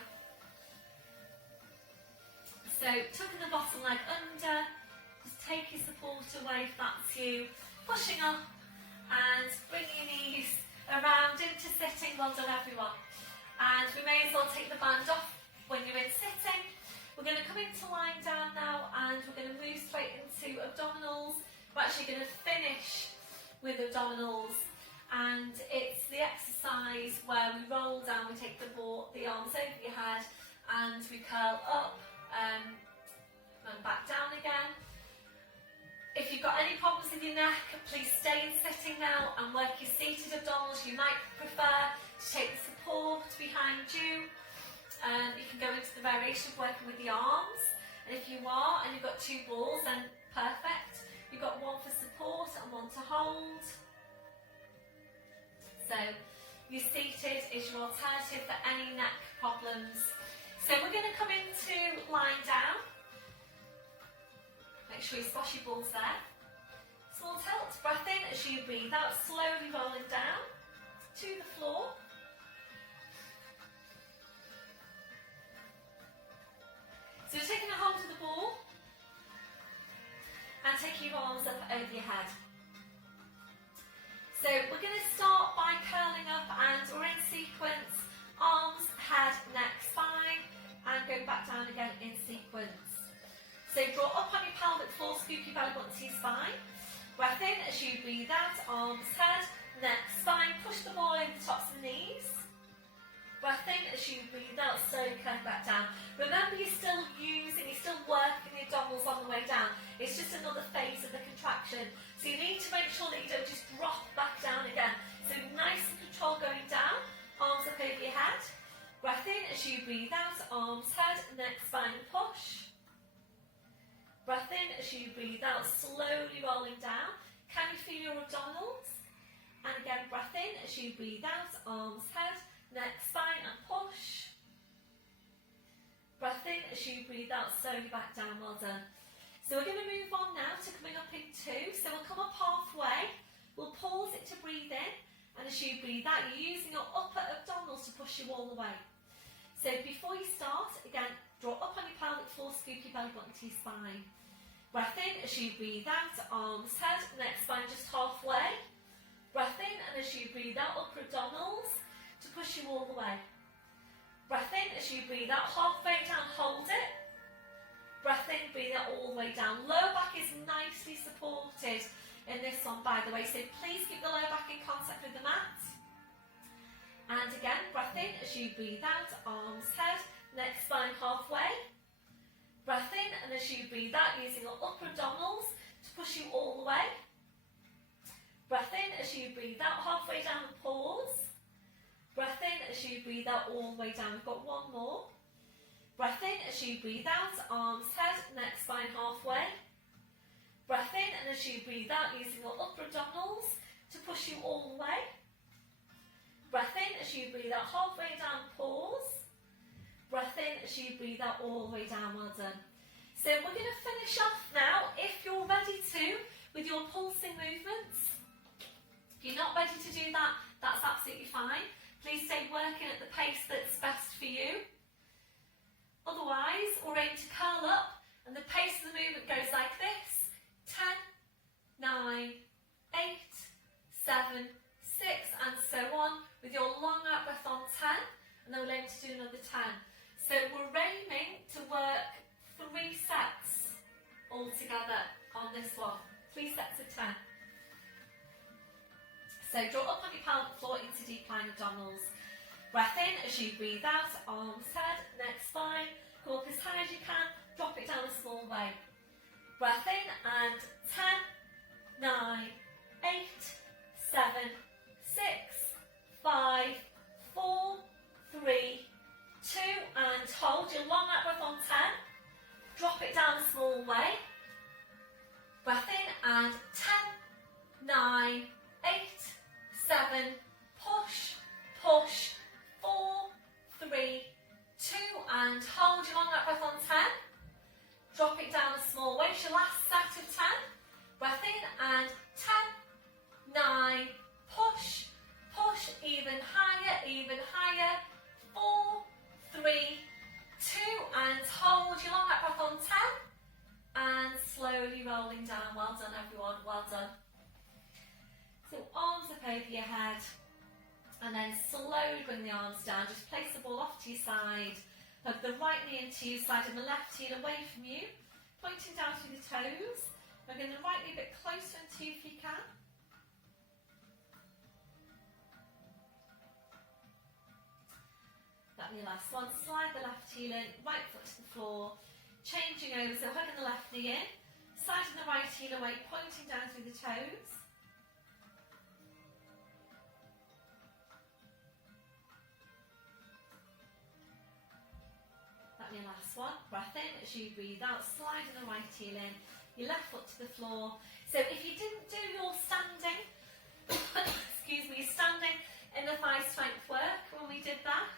So tucking the bottom leg under, just take your support away if that's you. Pushing up and bringing your knees around into sitting. Well done everyone. And we may as well take the band off when you're in sitting. We're going to come into lying down now, and we're going to move straight into abdominals. We're actually going to finish with abdominals, and it's the exercise where we roll down, we take the arms over your head, and we curl up and back down again. If you've got any problems with your neck, please stay in sitting now and work your seated abdominals. You might prefer to take the support behind you. You can go into the variation of working with the arms, and if you are and you've got two balls, then perfect. You've got one for support and one to hold. So your seated is your alternative for any neck problems. So we're going to come into lying down. Make sure you squash your balls there. Small tilt, breath in as you breathe out, slowly rolling down to the floor. So you're taking a hold of the ball and taking your arms up over your head. So we're going to start by curling up, and we're in sequence, arms, head, neck, spine, and going back down again in sequence. So draw up on your pelvic floor, scoop your belly button to your spine. Breath in as you breathe out, arms, head, neck, spine, push the ball over the tops of the knees. Breath in as you breathe out, slowly curve back down. Remember, you're still working the abdominals on the way down. It's just another phase of the contraction. So you need to make sure that you don't just drop back down again. So nice and controlled going down, arms up over your head. Breath in as you breathe out, arms, head, neck, spine, push. Breath in as you breathe out, slowly rolling down. Can you feel your abdominals? And again, breath in as you breathe out, arms, head, neck, spine, and push. Breath in as you breathe out, slowly back down, well done. So we're going to move on now to coming up in two. So we'll come up halfway, we'll pause it to breathe in, and as you breathe out, you're using your upper abdominals to push you all the way. So before you start, again, draw up on your pelvic floor, scoop your belly button to your spine. Breath in as you breathe out, arms, head, neck, spine just halfway. Breath in, and as you breathe out, upper abdominals to push you all the way. Breath in as you breathe out, halfway down, hold it. Breath in, breathe out all the way down. Lower back is nicely supported in this one, by the way, so please keep the lower back in contact with the mat. And again, breath in as you breathe out, arms, head, neck, spine halfway. Breath in, and as you breathe out, using your upper abdominals to push you all the way. Breath in as you breathe out, halfway down and pause. Breath in as you breathe out all the way down. We've got one more. Breath in as you breathe out, arms, head, neck, spine halfway. Breath in, and as you breathe out, using your upper abdominals to push you all the way. Breath in as you breathe out, halfway down, pause. Breath in as you breathe out all the way down, well done. So we're going to finish off now, if you're ready to, with your pulsing movements. If you're not ready to do that, that's absolutely fine. Please stay working at the pace that's best for you. Otherwise, we're ready to curl up, and the pace of the movement goes like this. 10, 9, 8, 7, 6, and so on, with your long out breath on 10, and then we'll aim to do another 10. So we're aiming to work 3 sets all together on this one. 3 sets of 10. So draw up on your pelvic floor into deep lying abdominals. Breath in as you breathe out, arms, head, neck, spine. Go up as high as you can, drop it down a small way. Breath in, and 10, 9, 8, 7, 6, 5, 4, 3, 2, and hold your long out breath on 10. Drop it down a small way. Breath in, and 10, 9, 8, 7, push, push, 4, 3, 2, and the arms down, just place the ball off to your side, hug the right knee into you, sliding the left heel away from you, pointing down through the toes, hugging the right knee a bit closer into you if you can. That'll be your last one. Slide the left heel in, right foot to the floor, changing over, so hugging the left knee in, sliding the right heel away, pointing down through the toes. That'll be your last one. Breath in as you breathe out, sliding the right heel in, your left foot to the floor. So if you didn't do your standing, excuse me, standing in the thigh strength work when we did that,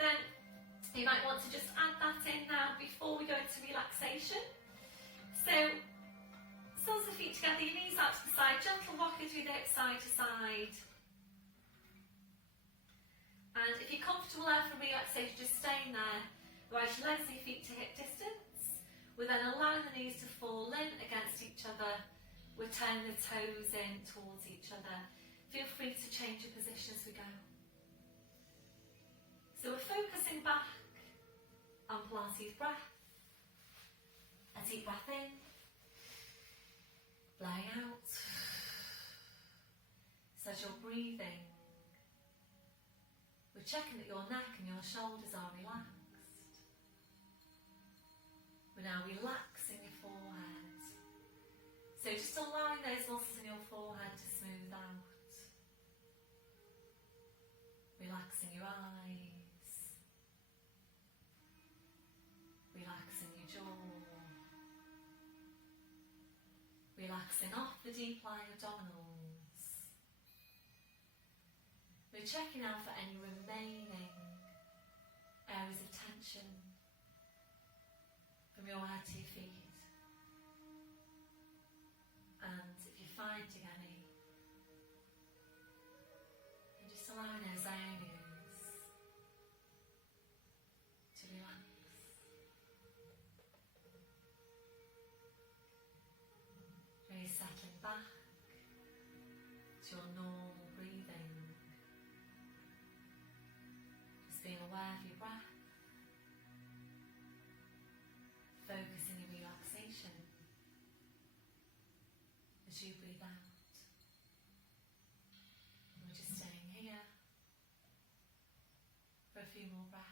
then you might want to just add that in now before we go into relaxation. So, soles of the feet together, your knees out to the side, gentle rocking through the hips side to side. And if you're comfortable there for relaxation, just staying there. Rise your legs and your feet to hip distance. We're then allowing the knees to fall in against each other. We're turning the toes in towards each other. Feel free to change your position as we go. So we're focusing back on Pilates breath. A deep breath in, blowing out. So as you're breathing, we're checking that your neck and your shoulders are relaxed. We're now relaxing your forehead. So just allowing those muscles in your forehead to smooth out. Relaxing your eyes. Relaxing your jaw, relaxing off the deep lying abdominals. We're checking out for any remaining areas of tension from your head to your feet. And if you're finding any, you're just allowing those areas to relax. Really settling back to your normal breathing. Just being aware of your breath. Focusing your relaxation as you breathe out. And we're just staying here for a few more breaths.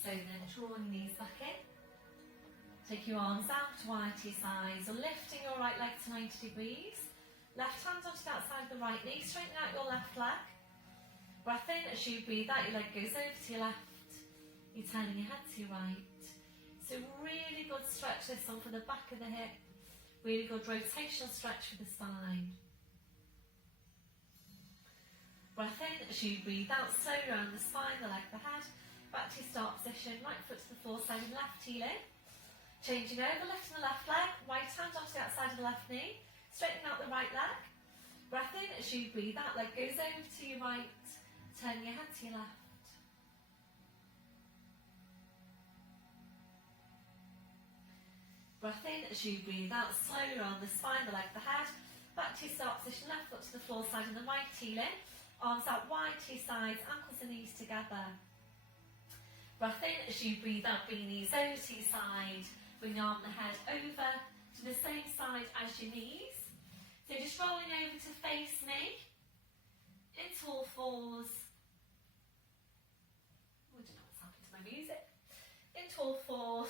So then drawing your knees back in. Take your arms out wide to your sides, or lifting your right leg to 90 degrees. Left hand onto the outside of the right knee, straighten out your left leg. Breath in as you breathe out, your leg goes over to your left. You're turning your head to your right. So really good stretch this one for the back of the hip. Really good rotational stretch for the spine. Breath in as you breathe out, slowly around the spine, the leg, the head. Back to your start position, right foot to the floor, sliding left heel in. Changing over, lifting the left leg, right hand onto the outside of the left knee. Straightening out the right leg. Breath in as you breathe out, leg goes over to your right, turning your head to your left. Breath in as you breathe out, slowly around the spine, the leg, the head. Back to your start position, left foot to the floor, side and the right heel in. Arms out wide to your sides, ankles and knees together. Breath in as you breathe out, bring your knees over to your side. Bring your arm and the head over to the same side as your knees. So just rolling over to face me. Into all fours. I don't know what's happened to my music. Into all fours.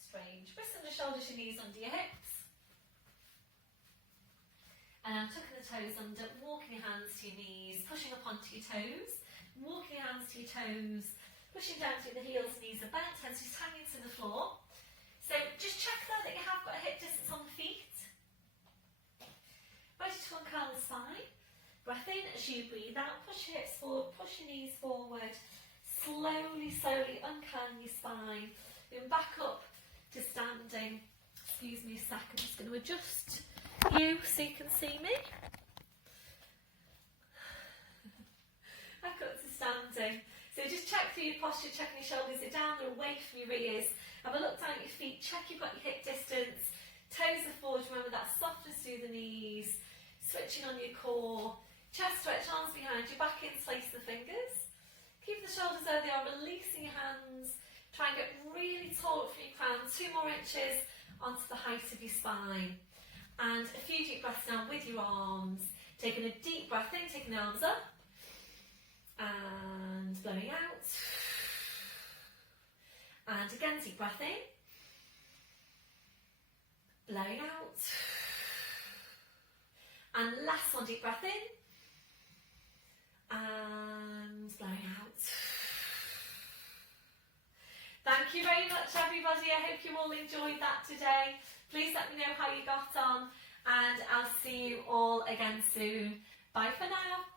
Strange. Wrists under shoulders, your knees under your hips. And tucking the toes under, walking your hands to your knees, pushing up onto your toes, walking your hands to your toes, pushing down to the heels, knees are bent, hands just hanging to the floor. So just check there that you have got a hip distance on the feet. Ready to uncurl the spine. Breath in as you breathe out, push your hips forward, push your knees forward. Slowly, slowly uncurling your spine. Then back up to standing. Excuse me a second, I'm just going to adjust you so you can see me. Back up to standing. So just check through your posture, checking your shoulders are down, they're away from your ears. Have a look down at your feet, check you've got your hip distance. Toes are forward, remember that softness through the knees. Switching on your core. Chest stretch, arms behind you, back in, place the fingers. Keep the shoulders where they are, releasing your hands. Try and get really tall up from your crown, 2 more inches onto the height of your spine. And a few deep breaths now with your arms. Taking a deep breath in, taking the arms up. And blowing out. And again, deep breath in. Blowing out. And last one, deep breath in. And blowing out. Thank you very much, everybody. I hope you all enjoyed that today. Please let me know how you got on, and I'll see you all again soon. Bye for now.